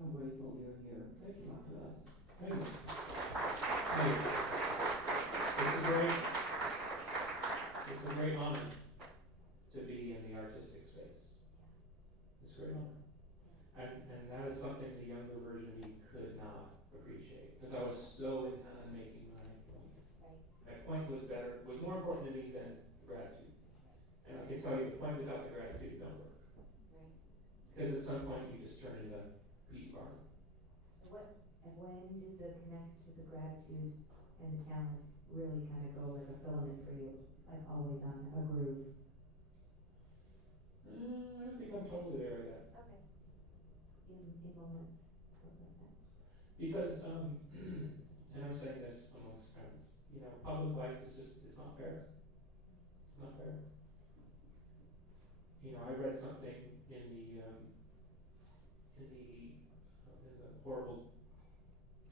I'm grateful you're here. Thank you. Talk to us. Thank you. Thank you. It's a great honor to be in the artistic space. It's a great honor. And that is something the younger version of me could not appreciate, because I was so intent on making my point. My point was more important to me than gratitude. And I can tell you, the point without the gratitude don't work. Because at some point you just turn into peace barn. And when did the connect to the gratitude and the talent really kind of go like a filament for you, like always on a groove? I don't think I'm totally there yet. Okay. In moments, things like that. Because, and I'm saying this amongst friends, public life is just, it's not fair. It's not fair. I read something in the horrible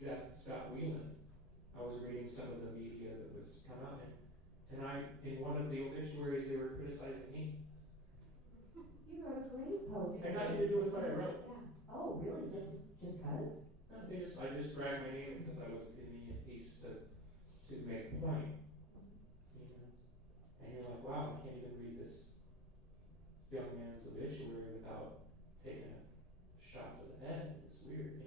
death of Scott Whelan. I was reading some of the media that was come out, and in one of the obituaries they were criticizing me. You wrote a great post. It had nothing to do with what I wrote. Yeah. Oh, really? Just cause? I just dragged my name in because I was a convenient piece to make a point. And you're like, wow, I can't even read this young man's obituary without taking a shot to the head. It's weird,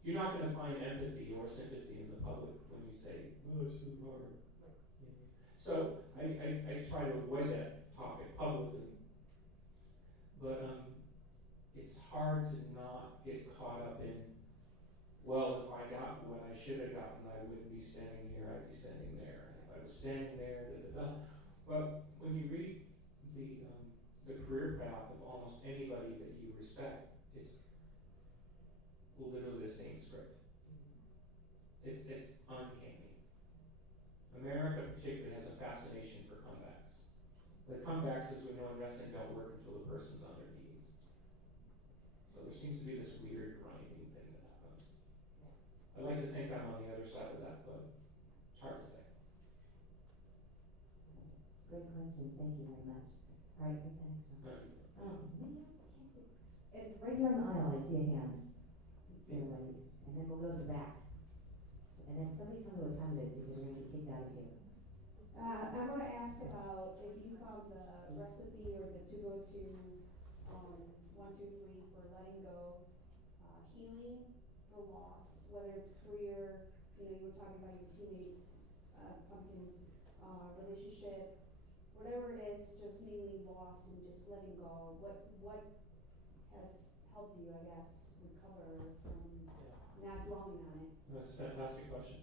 You're not going to find empathy or sympathy in the public when you say, oh, it's too hard. So I try to avoid that topic publicly. But it's hard to not get caught up in, well, if I got what I should have gotten, I wouldn't be standing here, I'd be standing there. And if I was standing there, But when you read the career path of almost anybody that you respect, it's literally the same script. It's uncanny. America particularly has a fascination for comebacks. The comebacks, as we know in wrestling, don't work until the person's on their knees. So there seems to be this weird grinding thing that happens. I'd like to think I'm on the other side of that, but it's hard to say. Great questions. Thank you very much. All right, take the next one. Oh, man, I can't see. Right here on the aisle, I see a hand. There, lady. And then we'll go to the back. And then somebody tell me what time it is because we're going to get kicked out of here. I want to ask about if you found the recipe or the to-go to 1, 2, 3 for letting go, healing the loss, whether it's career, you were talking about your teammates, pumpkins, relationship, whatever it is, just mainly loss and just letting go. What has helped you, I guess, recover from not dwelling on it? That's a fantastic question.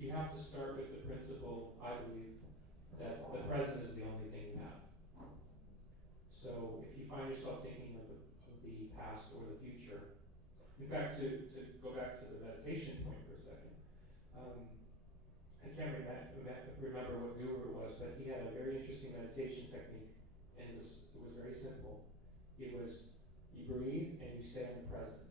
You have to start with the principle, I believe, that the present is the only thing you have. So if you find yourself thinking of the past or the future, in fact, to go back to the meditation point for a second, I can't remember what guru it was, but he had a very interesting meditation technique, and it was very simple. It was, you breathe and you stay in the present.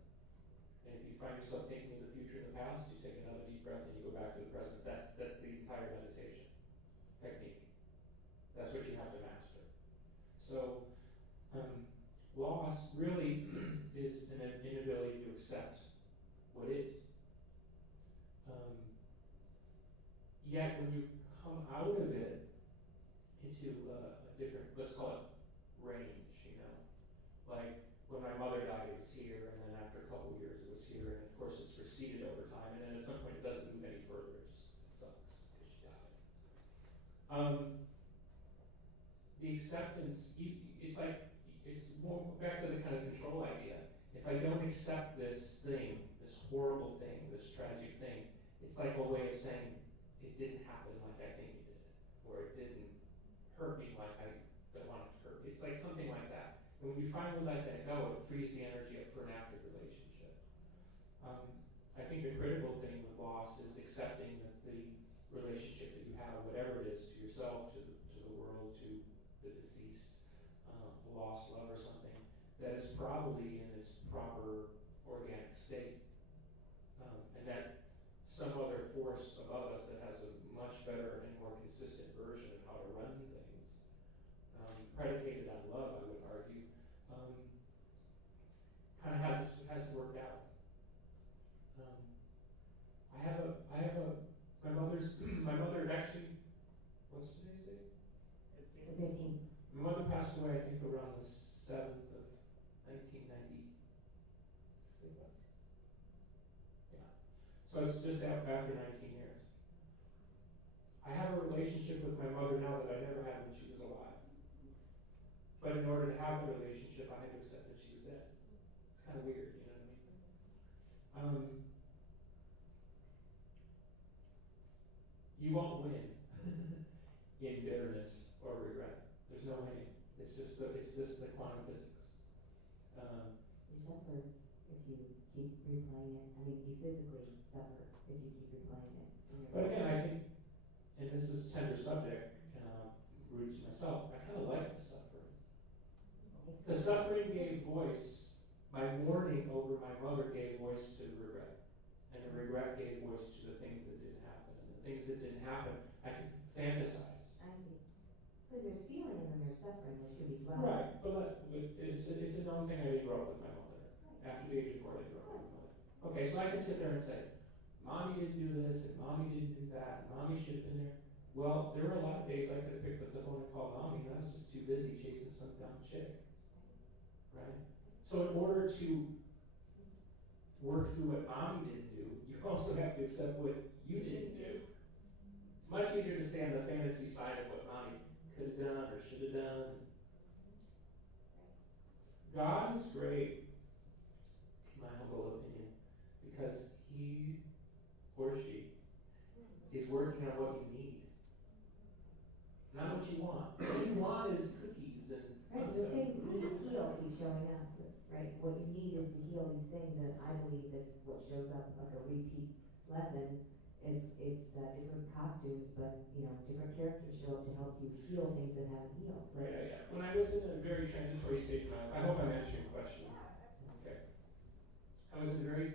And if you find yourself thinking of the future and the past, you take another deep breath and you go back to the present. That's the entire meditation technique. That's what you have to master. So, loss really is an inability to accept what is. Yet when you come out of it into a different, let's call it range, like when my mother died, it was here, and then after a couple of years, it was here, and of course it's receded over time, and then at some point it doesn't move any further. It sucks because she died. The acceptance, it's like, it's more back to the kind of control idea. If I don't accept this thing, this horrible thing, this tragic thing, it's like a way of saying it didn't happen like I think it did, or it didn't hurt me like I don't want it to hurt me. It's like something like that. And when you finally let that go, it frees the energy up for an active relationship. I think the critical thing with loss is accepting that the relationship that you have, whatever it is, to yourself, to the world, to the deceased, a lost love or something, that it's probably in its proper organic state. And that some other force above us that has a much better and more consistent version of how to run things, predicated on love, I would argue, kind of hasn't worked out. My mother actually, what's today's date? The 15th. My mother passed away, I think, around the 7th of 1996. Yeah. So it's just after 19 years. I have a relationship with my mother now that I never had when she was alive. But in order to have the relationship, I had to accept that she was dead. It's kind of weird, you know what I mean? You won't win in bitterness or regret. There's no winning. It's just the quantum physics. You suffer if you keep replaying it. I mean, you physically suffer if you keep replaying it. But again, I think, and this is a tender subject, rooted to myself, I kind of like the suffering. The suffering gave voice. My mourning over my mother gave voice to the regret. And the regret gave voice to the things that didn't happen. And the things that didn't happen, I could fantasize. I see. Because there's feeling and then there's suffering, which could be dwelling. Right, but it's a known thing. I didn't grow up with my mother. After the age of 4, I didn't grow up with my mother. Okay, so I can sit there and say, Mommy didn't do this, and Mommy didn't do that, and Mommy should have been there. Well, there were a lot of days I could have picked up the phone and called Mommy, and I was just too busy chasing some dumb chick. Right? So in order to work through what Mommy didn't do, you also have to accept what you didn't do. It's much easier to stay on the fantasy side of what Mommy could have done or should have done. God is great, in my humble opinion, because he or she is working on what you need, not what you want. What you want is cookies and Right, the things that you need to heal keep showing up, right? What you need is to heal these things, and I believe that what shows up like a repeat lesson, it's different costumes, but different characters show up to help you heal things that haven't healed. Right, yeah. When I was in a very transitory stage of my life, I hope I'm answering your question. Okay. I was in a very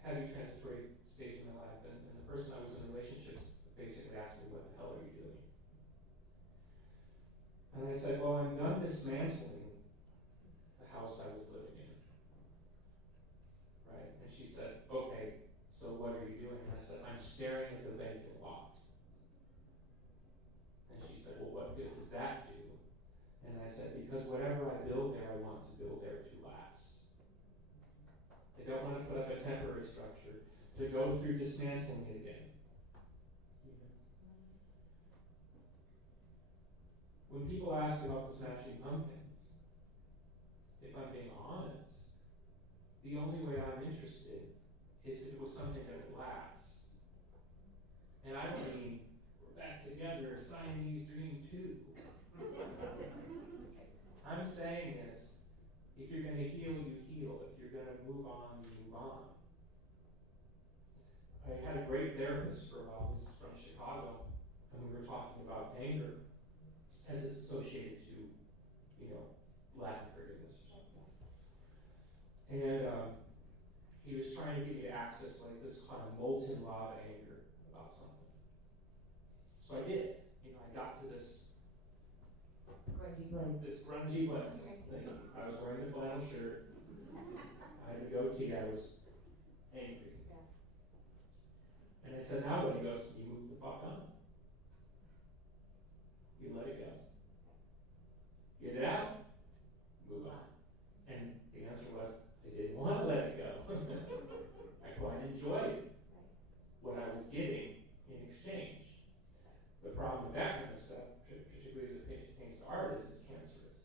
heavy transitory stage of my life, and the person I was in relationships basically asked me, what the hell are you doing? And I said, well, I'm done dismantling the house I was living in. Right? And she said, okay, so what are you doing? And I said, I'm staring at the vacant lot. And she said, well, what good does that do? And I said, because whatever I build there, I want to build there to last. I don't want to put up a temporary structure to go through dismantling it again. When people ask about the Smashing Pumpkins, if I'm being honest, the only way I'm interested is if it was something that would last. And I don't mean we're back together, Siamese dream 2. I'm saying is, if you're going to heal, you heal. If you're going to move on, you move on. I had a great therapist for a while who's from Chicago, and we were talking about anger as it's associated to, lack of forgiveness or something. And he was trying to get me to access like this kind of molten lava anger about something. So I did. I got to this Grungy place. thing. I was wearing the flannel shirt. I had a goatee. I was angry. Yeah. And I said, now what? He goes, you move the fuck on. You let it go. Get it out, move on. And the answer was, I didn't want to let it go. I quite enjoyed what I was getting in exchange. The problem with that kind of stuff, particularly as it pertains to art, is it's cancerous.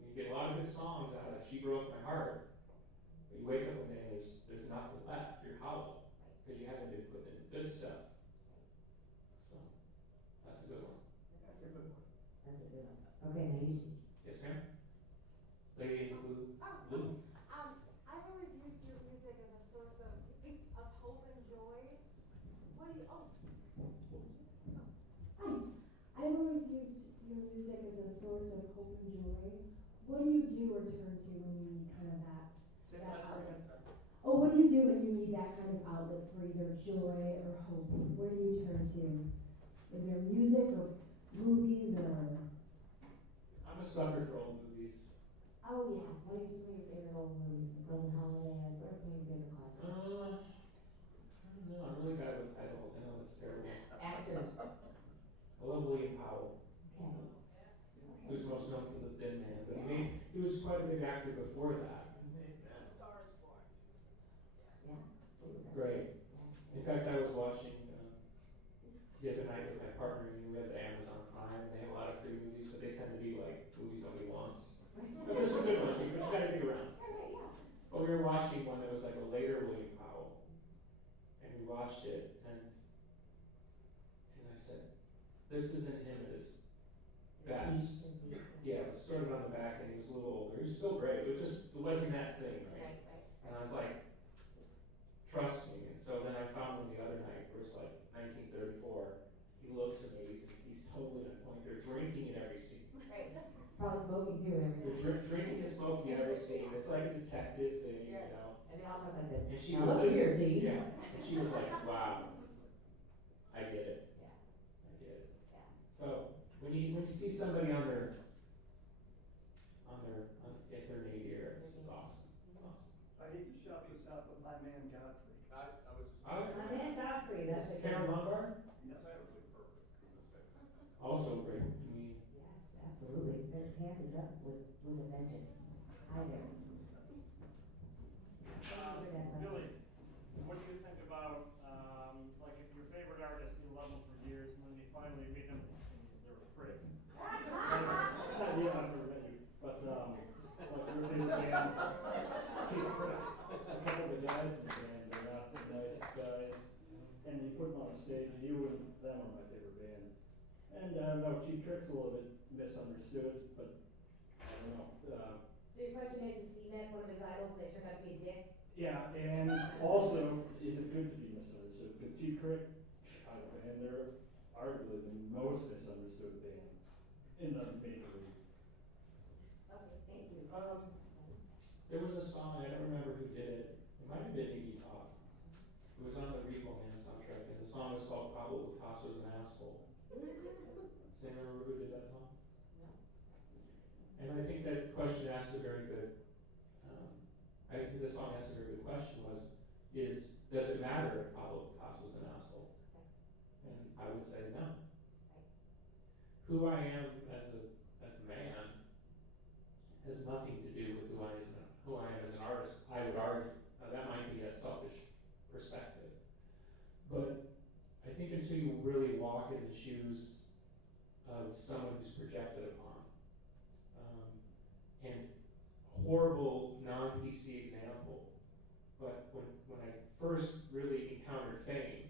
You get a lot of good songs out of She Broke My Heart, but you wake up one day and there's nothing left. You're hollow, because you haven't been putting in the good stuff. So, that's a good one. That's a good one. That's a good one. Okay, now you choose. Yes, ma'am? Lady in blue. Blue. I've always used your music as a source Say That that last outlets. part. Oh, what do you do when you need that kind of outlet for either joy or hope? Where do you turn to? Is there music or movies or? I'm a sucker for old movies. Oh yes, what are some of your favorite old movies? Golden Holiday, what are some of your favorite classics? I don't know. I'm really bad with titles. I know that's terrible. Actors. I love William Powell, Okay. who's most known for The Thin Man, but he was quite a big actor before that. Star is Born. Yeah. Great. In fact, I was watching the other night with my partner, and we have the Amazon Prime. They have a lot of free movies, but they tend to be like movies nobody wants. But there's some good ones, but you gotta dig around. Alright, yeah. But we were watching one that was like a later William Powell, and we watched it, and I said, this isn't him at his best. Yeah, it was sort of on the back, and he was a little older. He was still great. It wasn't that thing, right? And I was like, trust me. And so then I found one the other night where it's like 1934. He looks amazing. He's totally on point. They're drinking in every scene. Right. Probably smoking too and They're everything. drinking and smoking in every scene. It's like a detective thing, you know. And they all talk like this. And she Now was look like, here, see? yeah. And she was like, wow, I get it. Yeah. I get it. Yeah. So when you see somebody at their nadir, it's awesome. It's awesome. I hate to shout this out, but my man Godfrey. I was just. Oh, My man Godfrey, that's a Carol good one. Lombard, Yes. also great. I mean, Yes, absolutely. Their hand is up with a vengeance. Hi there. Billy, what do you think about, like if your favorite artist, you love them for years, and then you finally meet them, and they're a prick? Not you, I've never met you, but, like your favorite band, Cheap Trick, a couple of the guys in the band, they're not the nicest guys, and you put them on a stage, and you and them are my favorite band. And, I don't know, Cheap Trick's a little bit misunderstood, but, I don't know, So your question is he met one of his idols and they turned out to be a dick? yeah, and also, is it good to be misunderstood? Because Cheap Trick, Chicago band, they're arguably the most misunderstood band in the major leagues. Okay, thank you. there was a song, I don't remember who did it. It might have been Iggy Pop. It was on the Weigel soundtrack, and the song was called Pablo Picasso's an Asshole. Does anyone remember who did that song? No. And I think that question asked a very good, I think the song asked a very good question does it matter if Pablo Picasso's an asshole? And I would say no. Who I am as a man has nothing to do with who I am as an artist, I would argue. That might be a selfish perspective. But I think until you really walk in the shoes of someone who's projected upon, and horrible non-PC example, but when I first really encountered fame,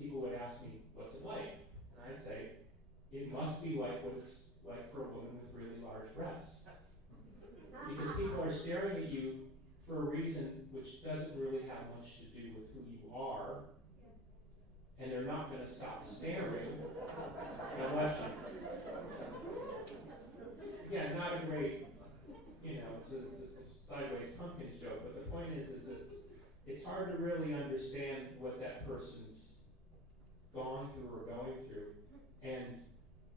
people would ask me, what's it like? And I'd say, it must be like what it's like for a woman with really large breasts. Because people are staring at you for a reason which doesn't really have much to do with who you are, and they're not going to stop staring unless you. Yeah, not a great, it's a sideways pumpkins joke, but the point is it's hard to really understand what that person's gone through or going through, and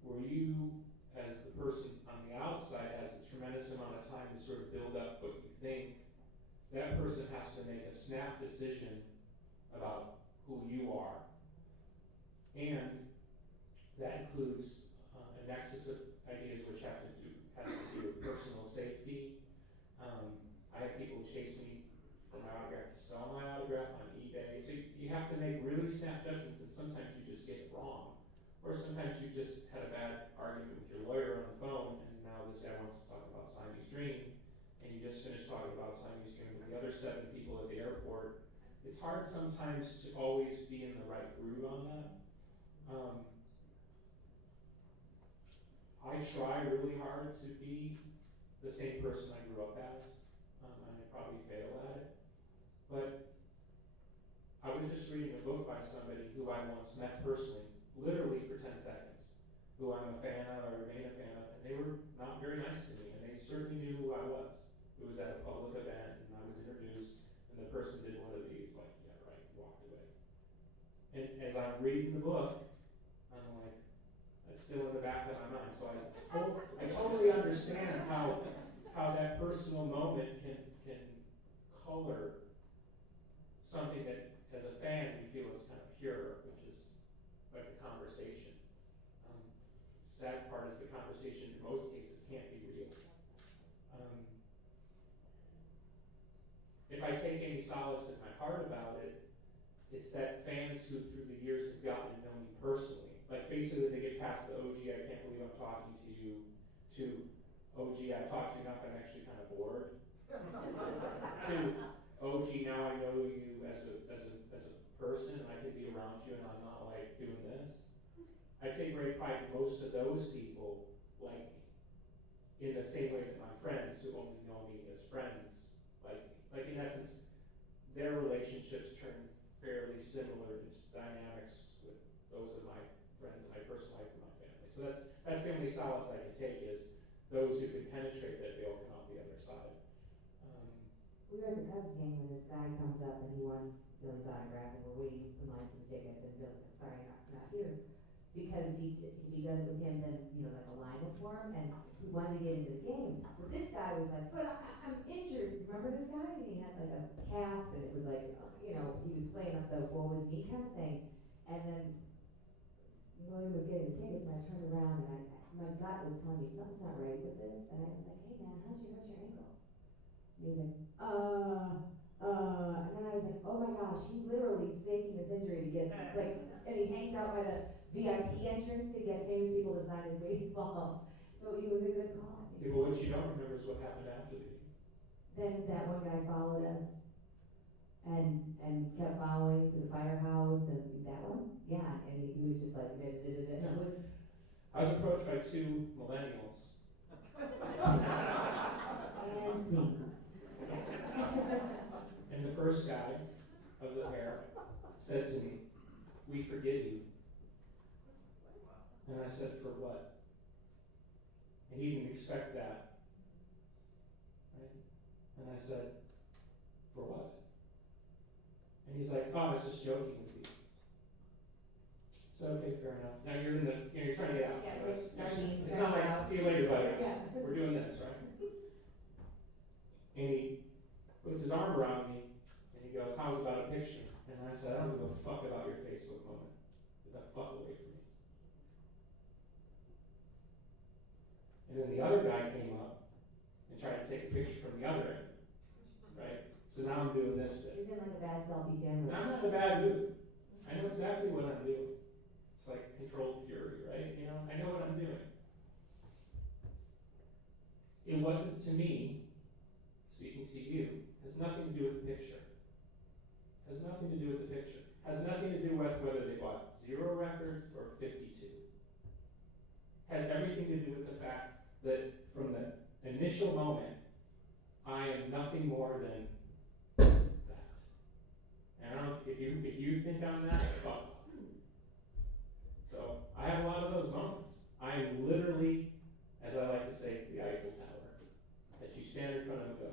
where you, as the person on the outside, has a tremendous amount of time to sort of build up what you think, that person has to make a snap decision about who you are. And that includes a nexus of ideas which has to do with personal safety. I have people chase me for my autograph to sell my autograph on eBay. So you have to make really snap judgments, and sometimes you just get it wrong. Or sometimes you just had a bad argument with your lawyer on the phone, and now this guy wants to talk about Siamese Dream, and you just finished talking about Siamese Dream with the other 7 people at the airport. It's hard sometimes to always be in the right groove on that. I try really hard to be the same person I grew up as, and I probably fail at it. But I was just reading a book by somebody who I once met personally, literally for 10 seconds, who I'm a fan of or remain a fan of, and they were not very nice to me, and they certainly knew who I was. It was at a public event, and I was in And as I'm reading the book, I'm like, that's still in the back of my mind. So I totally understand how that personal moment can color something that, as a fan, you feel is kind of pure, which is like a conversation. Sad part is the conversation in most cases can't be real. If I take any solace in my heart about it, it's that fans who through the years have gotten to know me personally, like basically they get past the OG, I can't believe I'm talking to you, to OG, I've talked to you enough, I'm actually kind of bored, to OG, now I know you as a person and I can be around you and I'm not like doing this. I take great pride in most of those people like me, in the same way that my friends who only know me as friends like me. Like in essence, their relationships turn fairly similar in dynamics with those of my friends in my personal life and my family. So that's the only solace I can take is those who can penetrate that veil come out the other side. We were at the Cubs game and this guy comes up and he wants Billy's autograph and we're waiting in line for the tickets and Billy's like, sorry, not here. Because if he does it with him, then, like a line will form and he wanted to get into the game. But this guy was like, but I'm injured. Remember this guy? And he had like a cast and it was like, he was playing up the woe is me kind of thing. And then William was getting the tickets and I turned around and my gut was telling me something's not right with this. And I was like, hey man, how'd you hurt your ankle? And he was like, and then I was like, oh my gosh, he literally is faking this injury to get, and he hangs out by the VIP entrance to get famous people to sign his baseballs. So it was a good call. Yeah, but what you don't remember is what happened after the game. Then that one guy followed us and kept following to the firehouse and that one? Yeah, and he was just like, No. I was approached by two millennials. And see. And the first guy of the hair said to me, we forgive you. And I said, for what? And he didn't expect that. Right? And I said, for what? And he's like, oh, I was just joking with you. So okay, fair enough. Now you're you're trying to get out. Yeah, It's not like, see you later, buddy. Yeah. We're doing this, right? And he puts his arm around me and he goes, how's about a picture? And I said, I don't give a fuck about your Facebook moment. Get the fuck away from me. And then the other guy came up and tried to take a picture from the other end. Right? So now I'm doing this bit. Isn't like a bad selfie sandwich? I'm not in a bad mood. I know exactly what I'm doing. It's like controlled fury, right? I know what I'm doing. It wasn't to me, speaking to you, has nothing to do with the picture. Has nothing to do with the picture. Has nothing to do with whether they bought 0 records or 52. Has everything to do with the fact that from the initial moment, I am nothing more than that. And I don't know if you think I'm that, fuck off. So I have a lot of those moments. I am literally, as I like to say, the Eiffel Tower, that you stand in front of and go,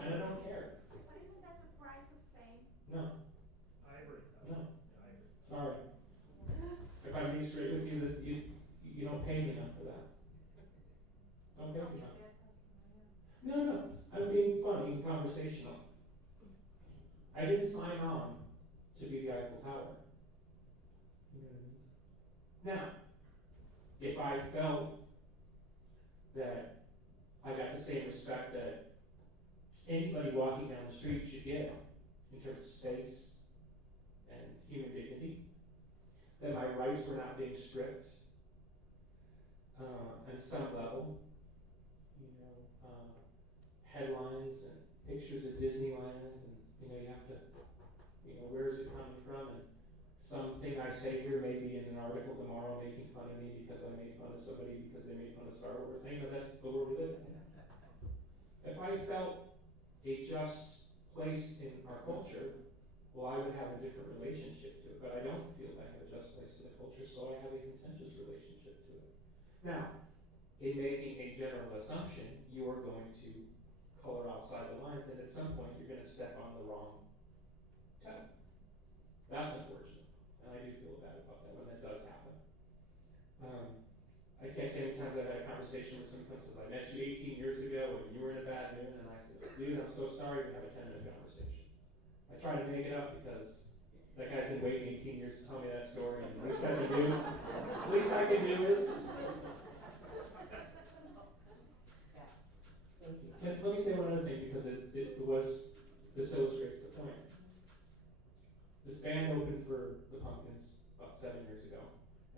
and I don't care. But isn't that the price of fame? No. Ivory. No. Sorry. If I'm being straight with you, that you don't pay me enough for that. Don't pay me enough. No. I'm being funny and conversational. I didn't sign on to be the Eiffel Tower. You know what I mean? Now, if I felt that I got the same respect that anybody walking down the street should get in terms of space and human dignity, that my rights were not being stripped at some level, headlines and pictures of Disneyland, and you have to, where is it coming from? And something I say here may be in an article tomorrow making fun of me because I made fun of somebody because they made fun of Star Wars. That's the world we live in. If I felt a just place in our culture, well, I would have a different relationship to it. But I don't feel I have a just place in the culture, so I have a contentious relationship to it. Now, in making a general assumption, you are going to color outside the lines, and at some point you're going to step on the wrong toe. That's unfortunate, and I do feel bad about that when that does happen. I can't tell you how many times I've had a conversation with someone who says, I met you 18 years ago and you were in a bad mood, and I said, dude, I'm so sorry, we have a 10-minute conversation. I try to make it up because that guy's been waiting 18 years to tell me that story, and the least I can do is. Thank you. And let me say one other thing, because this illustrates the point. This band opened for the Pumpkins about 7 years ago,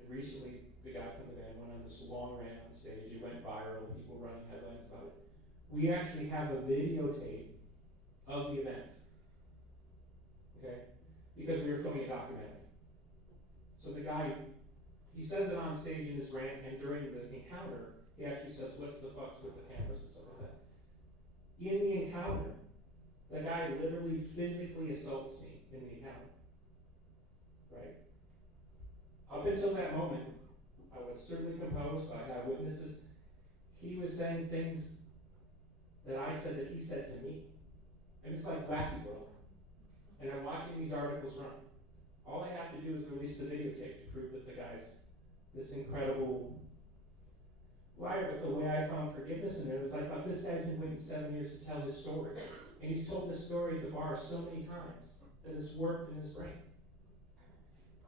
and recently the guy from the band went on this long rant on stage. It went viral, people running headlines about it. We actually have a videotape of the event, okay? Because we were filming a documentary. So the guy, he says it on stage in his rant, and during the encounter, he actually says, what's the fucks with the cameras and stuff like that. In the encounter, the guy literally physically assaults me in the encounter, right? Up until that moment, I was certainly composed, I got witnesses. He was saying things that I said that he said to me. And it's like Wacky World. And I'm watching these articles run. All I have to do is release the videotape to prove that the guy's this incredible liar. But the way I found forgiveness in it was I thought, this guy's been waiting 7 years to tell his story. And he's told this story at the bar so many times that it's worked in his brain.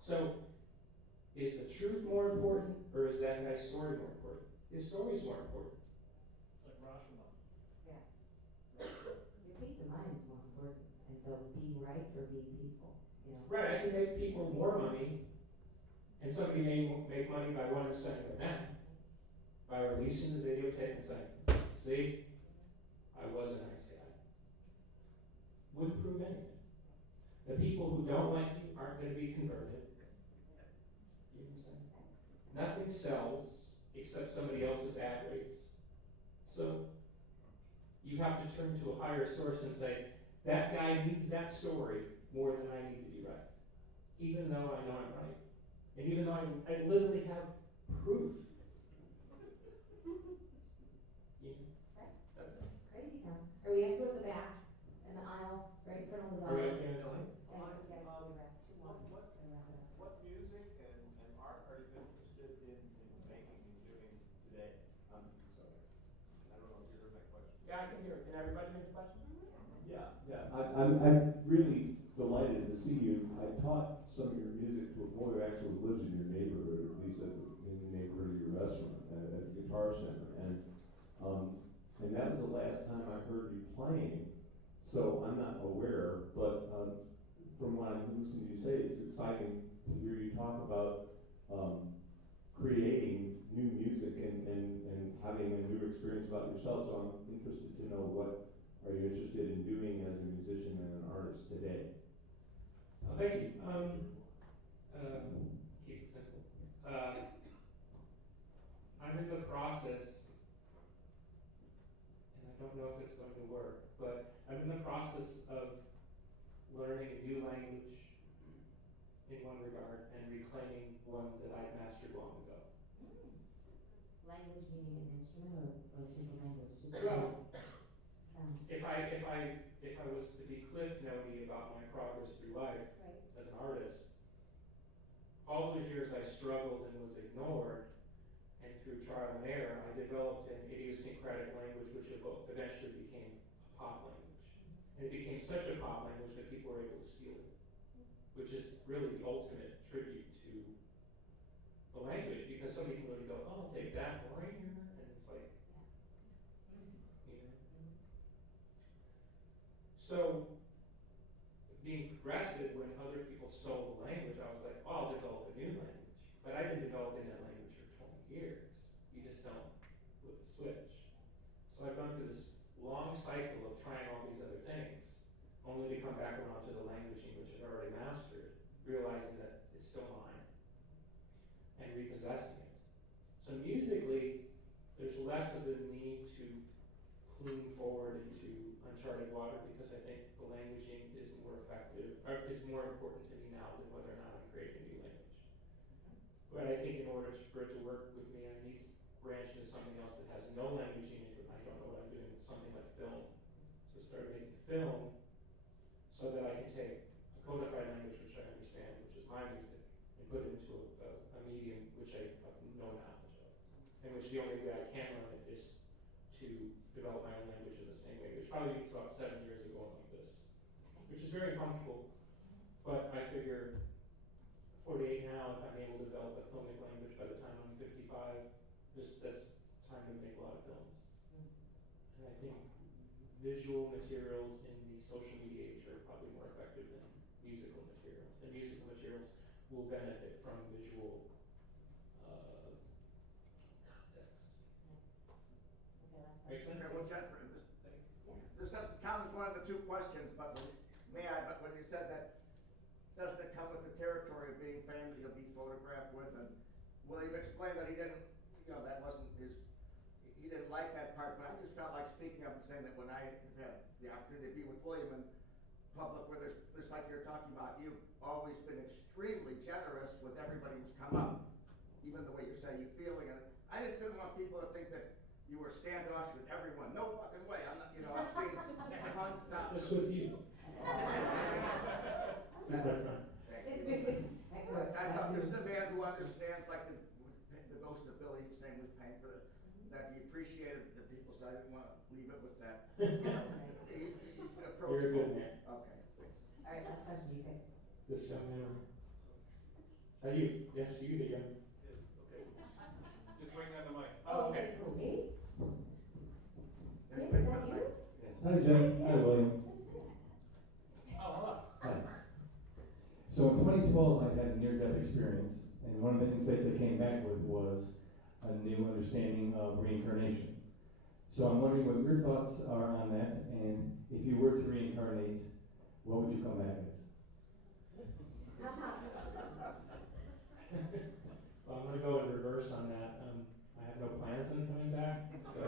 So, is the truth more important, or is that guy's story more important? His story's more important. Like Rashomon. Yeah. Your peace of mind is more important, and so being right or being peaceful, you know? Right, I can make people more money, and somebody may make money by one spending their net, by releasing the videotape and saying, see, I was a nice guy. Wouldn't prove anything. The people who don't like you aren't going to be converted. You know what I'm saying? Nothing sells except somebody else's ad rates. So you have to turn to a higher source and say, that guy needs that story more than I need to be right. Even though I know I'm right. And even though I literally have proof. That's it. Crazy town. Are we have to go to the back, in the aisle, right in front of the Are we zone? okay on time? What music and art are you interested in making and doing today? Sorry. I don't know if you heard my question. Yeah, I can hear it. Can everybody hear the question? Yeah. I'm really delighted to see you. I taught some of your music to a boy who actually lives in your neighborhood, or at least in the neighborhood of your restaurant, at the Guitar Center. And that was the last time I heard you playing, so I'm not aware, but from what I'm listening to you say, it's exciting to hear you talk about creating new music and having a new experience about yourself. So I'm interested to know, what are you interested in doing as a musician and an artist today? Oh, thank you. Keep it simple. I'm in the process, and I don't know if it's going to work, but I'm in the process of learning a new language in one regard and reclaiming one that I mastered long ago. Language meaning an instrument or just a language? Just Well, sound. if I was to be cliff notey about my progress through life as an artist, all those years I struggled and was ignored, and through trial and error, I developed an idiosyncratic language which eventually became a pop language. And it became such a pop language that people were able to steal it, which is really the ultimate tribute to the language, because somebody can really go, oh, I'll take that right here, and it's like, you know. So, being progressive, when other people stole the language, I was like, oh, I'll develop a new language. But I've been developing that language for 20 years. You just don't flip the switch. So I've gone through this long cycle of trying all these other things, only to come back around to the language in which I've already mastered, realizing that it's still mine, and repossessing it. So musically, there's less of the need to plume forward into uncharted water, because I think the languaging is more effective, or is more important to me now than whether or not I'm creating a new language. But I think in order for it to work with me, I need to branch into something else that has no languaging in it, but I don't know what I'm doing, with something like film. So I started making film so that I can take a codified language which I understand my music and put it into a medium which I have no knowledge of, and which the only way I can learn it is to develop my own language in the same way, which probably means about 7 years of going like this, which is very uncomfortable, but I figure 48 now, if I'm able to develop a filmic language by the time I'm 55, that's time to make a lot of films. And I think visual materials in the social media age are probably more effective than musical materials. And musical materials will benefit from visual context. Makes sense? Okay, well, Jenniffer, this doesn't count as one of the two questions, but when you said that, doesn't it come with the territory of being famous, you'll be photographed with, and William explained that he didn't, that wasn't he didn't like that part, but I just felt like speaking up and saying that when I had the opportunity to be with William in public, where there's like you're talking about, you've always been extremely generous with everybody who's come up, even the way you say you're feeling, and I just didn't want people to think that you were standoffish with everyone. No fucking way. I'm not, I've seen 100,000. Just with you. It's good. I thought this is a man who understands, like the ghost of Billy Hussein was paying for it, that he appreciated the people, so I didn't want to leave it with that. He's approachable. You're a good man. Okay. All right, last question, you pick. This young man. You. Yes, you, the young. Yes, okay. Just waiting on the mic. Oh, okay. Who, me? Tim, is that you? Hi, Jen. Hi, William. Oh, hello. Hi. So in 2012, I had a near-death experience, and one of the insights I came back with was a new understanding of reincarnation. So I'm wondering what your thoughts are on that, and if you were to reincarnate, what would you come back as? Well, I'm going to go in reverse on that. I have no plans on coming back, so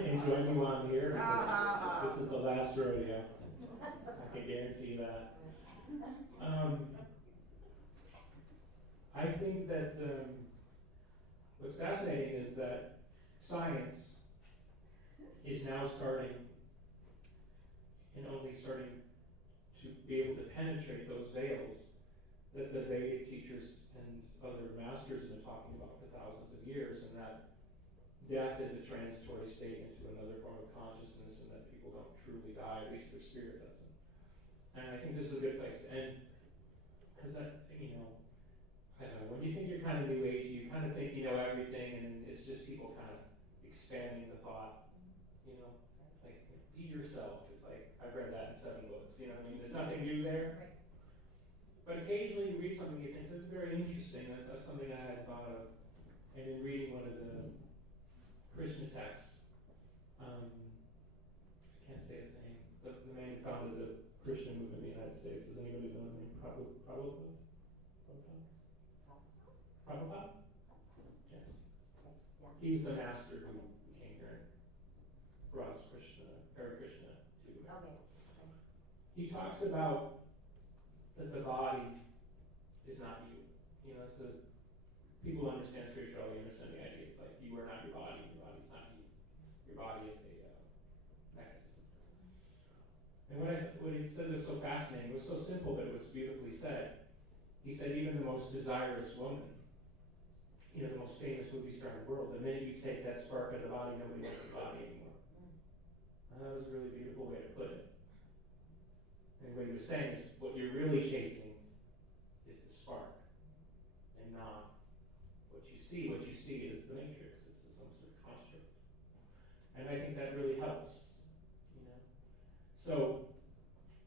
enjoy me while I'm here. This is the last rodeo. I can guarantee that. I think that what's fascinating is that science is now starting to be able to penetrate those veils that the Vedic teachers and other masters have been talking about for thousands of years, and that death is a transitory state into another form of consciousness, and that people don't truly die, at least their spirit doesn't. And I think this is a good place to end, because I don't know, when you think you're kind of new age, you kind of think you know everything, and it's just people kind of expanding the thought, like be yourself. It's like, I've read that in 7 books, what I mean? There's nothing new there. But occasionally you read something you think that's very interesting. That's something I hadn't thought of. And in reading one of the Krishna texts, I can't say his name, the man who founded the Krishna movement in the United States. Does anybody know his name? Prabhupada? Yes. He was the master who came here and brought us Hare Krishna to America. Okay. He talks about that the body is not you. That's the people understand spirituality, understand the idea. It's like you are not your body is not you. Your body is a mechanism. And what he said was so fascinating. It was so simple, but it was beautifully said. He said even the most desirous woman, the most famous movie star in the world, the minute you take that spark out of the body, nobody wants the body anymore. And that was a really beautiful way to put it. And what he was saying is what you're really chasing is the spark and not what you see. What you see is the matrix. It's some sort of construct. And I think that really helps. So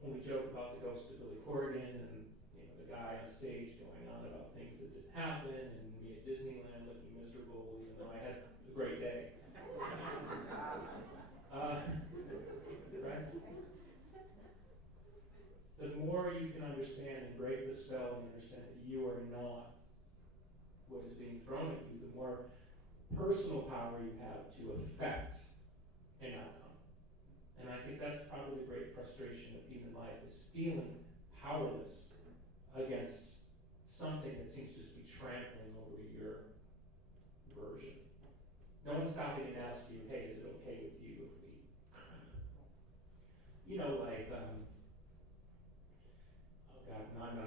when we joke about the ghost of Billy Corgan and the guy on stage going on about things that didn't happen, and me at Disneyland looking miserable even though I had a great day. Right? The more you can understand and break the spell and understand that you are not what is being thrown at you, the more personal power you have to affect an outcome. And I think that's probably the great frustration of human life, is feeling powerless against something that seems to just be trampling over your version. No one's stopping and asking you, hey, is it okay with you if we, oh God, now I'm going to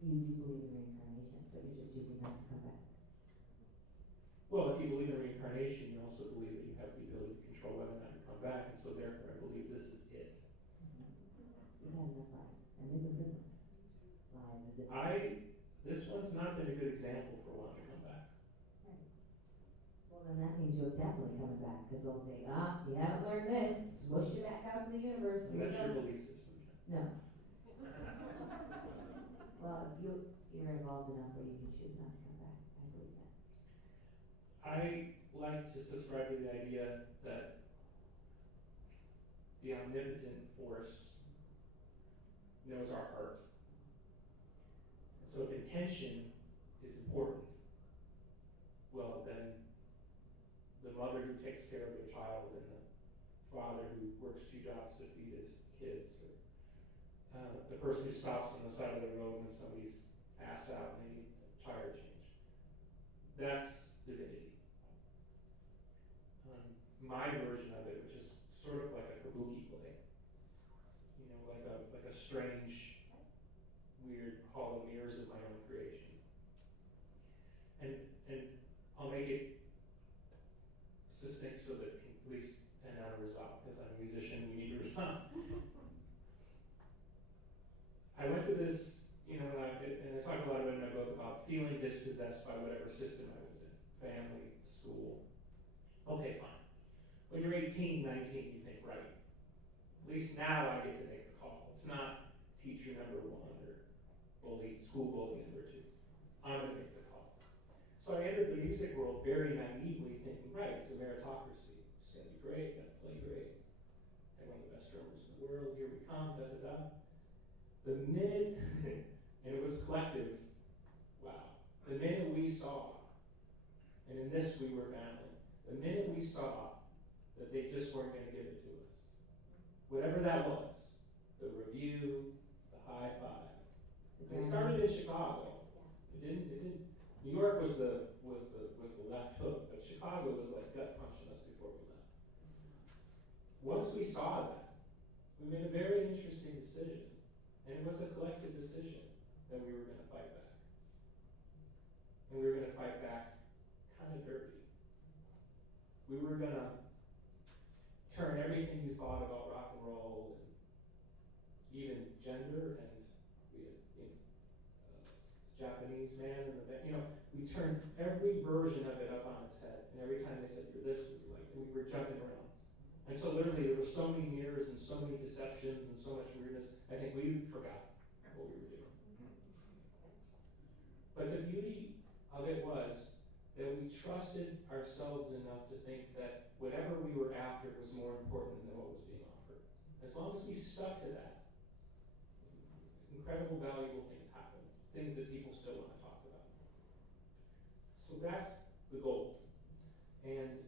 you do believe in reincarnation, but you're just choosing not to come back. Well, if you believe in reincarnation, you also believe that you have the ability to control whether or not you come back, and so therefore I believe this is it. You've had enough lives, and they've been good ones. This one's not been a good example for wanting to come back. Right. Well, then that means you're definitely coming back, because they'll say, you haven't learned this, swoosh you back out to the universe. And that's your belief system. No. Well, you're involved enough where you can choose not to come back. I believe that. I like to subscribe to the idea that the omnipotent force knows our heart. And so if intention is important, well then the mother who takes care of their child and the father who works 2 jobs to feed his kids, or the person who stops on the side of the road when somebody's passed out and they need a tire change. That's divinity. My version of it, which is sort of like a kabuki play, like a strange, weird hall of mirrors of my own creation. And I'll make it succinct so that at least, and now to resolve, because I'm a musician, we need to resolve. I went to this, and I talk a lot about it in my book about feeling dispossessed by whatever system I was in, family, school. Okay, fine. When you're 18, 19, you think, right, at least now I get to make the call. It's not teacher number 1 or school bully number 2. I'm going to make the call. So I entered the music world very naively thinking, right, it's a meritocracy. It's going to be great, going to play great. I have one of the best drummers in the world, here we come, da-da-da. The minute, and it was collective, wow. The minute we saw, and in this we were family, the minute we saw that they just weren't going to give it to us, whatever that was, the review, the high five. It started in Chicago. It didn't. New York was the left hook, but Chicago was like gut punching us before we left. Once we saw that, we made a very interesting decision, and it was a collective decision that we were going to fight back, and we were going to fight back kind of dirty. We were going to turn everything you thought about rock and roll and even gender, and we had Japanese man in the band, we turned every version of it up on its head, and every time they said you're this, we were like, we were jumping around. Until literally there were so many mirrors and so many deceptions and so much weirdness, I think we forgot what we were doing. But the beauty of it was that we trusted ourselves enough to think that whatever we were after was more important than what was being offered. As long as we stuck to that, incredible, valuable things happen, things that people still want to talk about. So that's the goal. And,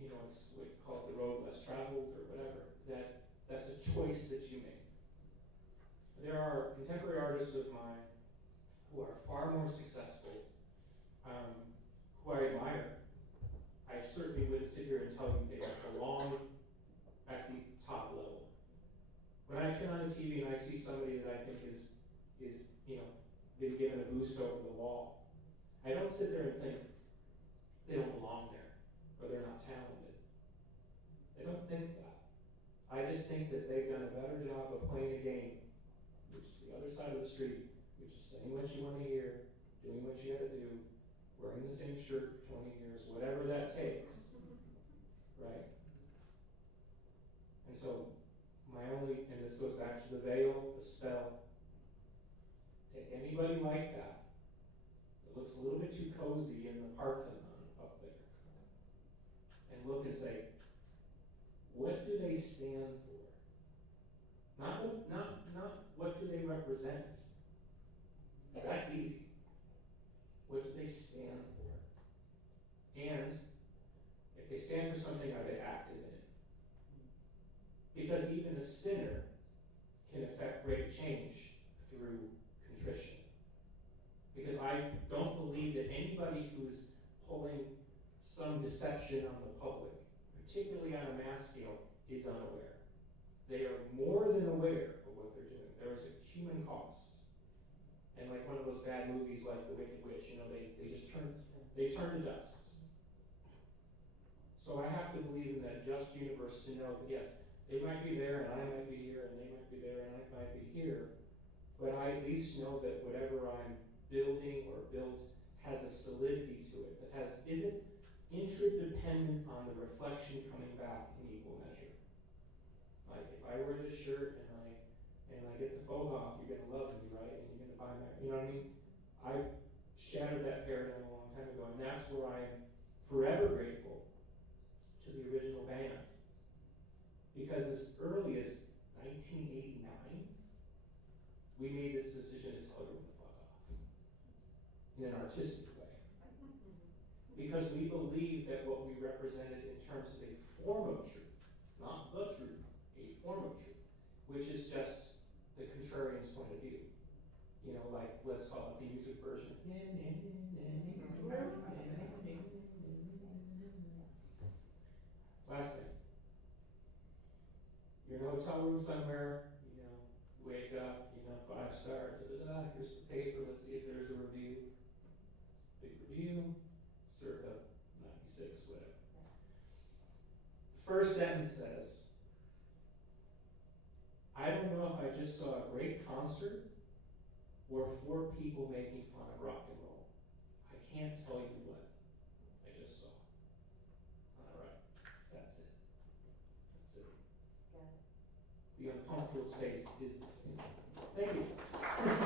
it's what you call it the road less traveled or whatever. That's a choice that you make. There are contemporary artists of mine who are far more successful, who I admire. I certainly wouldn't sit here and tell you they belong at the top level. When I turn on the TV and I see somebody that I think is been given a boost over the wall, I don't sit there and think they don't belong there or they're not talented. I don't think that. I just think that they've done a better job of playing a game, which is the other side of the street, which is saying what you want to hear, doing what you got to do, wearing the same shirt for 20 years, whatever that takes, right? And so and this goes back to the veil, the spell. Take anybody like that looks a little bit too cozy in the Parthenon up there, and look and say, what do they stand for? Not what do they represent? That's easy. What do they stand for? And if they stand for something, are they active in it? Because even a sinner can affect great change through contrition. Because I don't believe that anybody who's pulling some deception on the public, particularly on a mass scale, is unaware. They are more than aware of what they're doing. There is a human cost. And like one of those bad movies like The Wicked Witch, you know, they just turn to dust. So I have to believe in that just universe to know that yes, they might be there and I might be here and they might be there and I might be here, but I at least know that whatever I'm building or built has a solidity to it, that isn't interdependent on the reflection coming back in equal measure. Like if I wear this shirt and I get the faux hawk, you're gonna love me, right? And you're gonna buy my, you know what I mean? I shattered that paradigm a long time ago, and that's where I'm forever grateful to the original band. Because as early as 1989, we made this decision to tell everyone to fuck off in an artistic way. Because we believed that what we represented in terms of a form of truth, not the truth, a form of truth, which is just the contrarian's point of view. You know, like, let's call it the music version. Last thing. You're in a hotel room somewhere, you know, wake up, you know, 5-star, here's the paper, let's see if there's a review. Big review, circa 96, whatever. The first sentence says, I don't know if I just saw a great concert or 4 people making fun of rock and roll. I can't tell you what I just saw. All right, that's it. That's it. Got it. The uncomfortable space is the space. Thank you.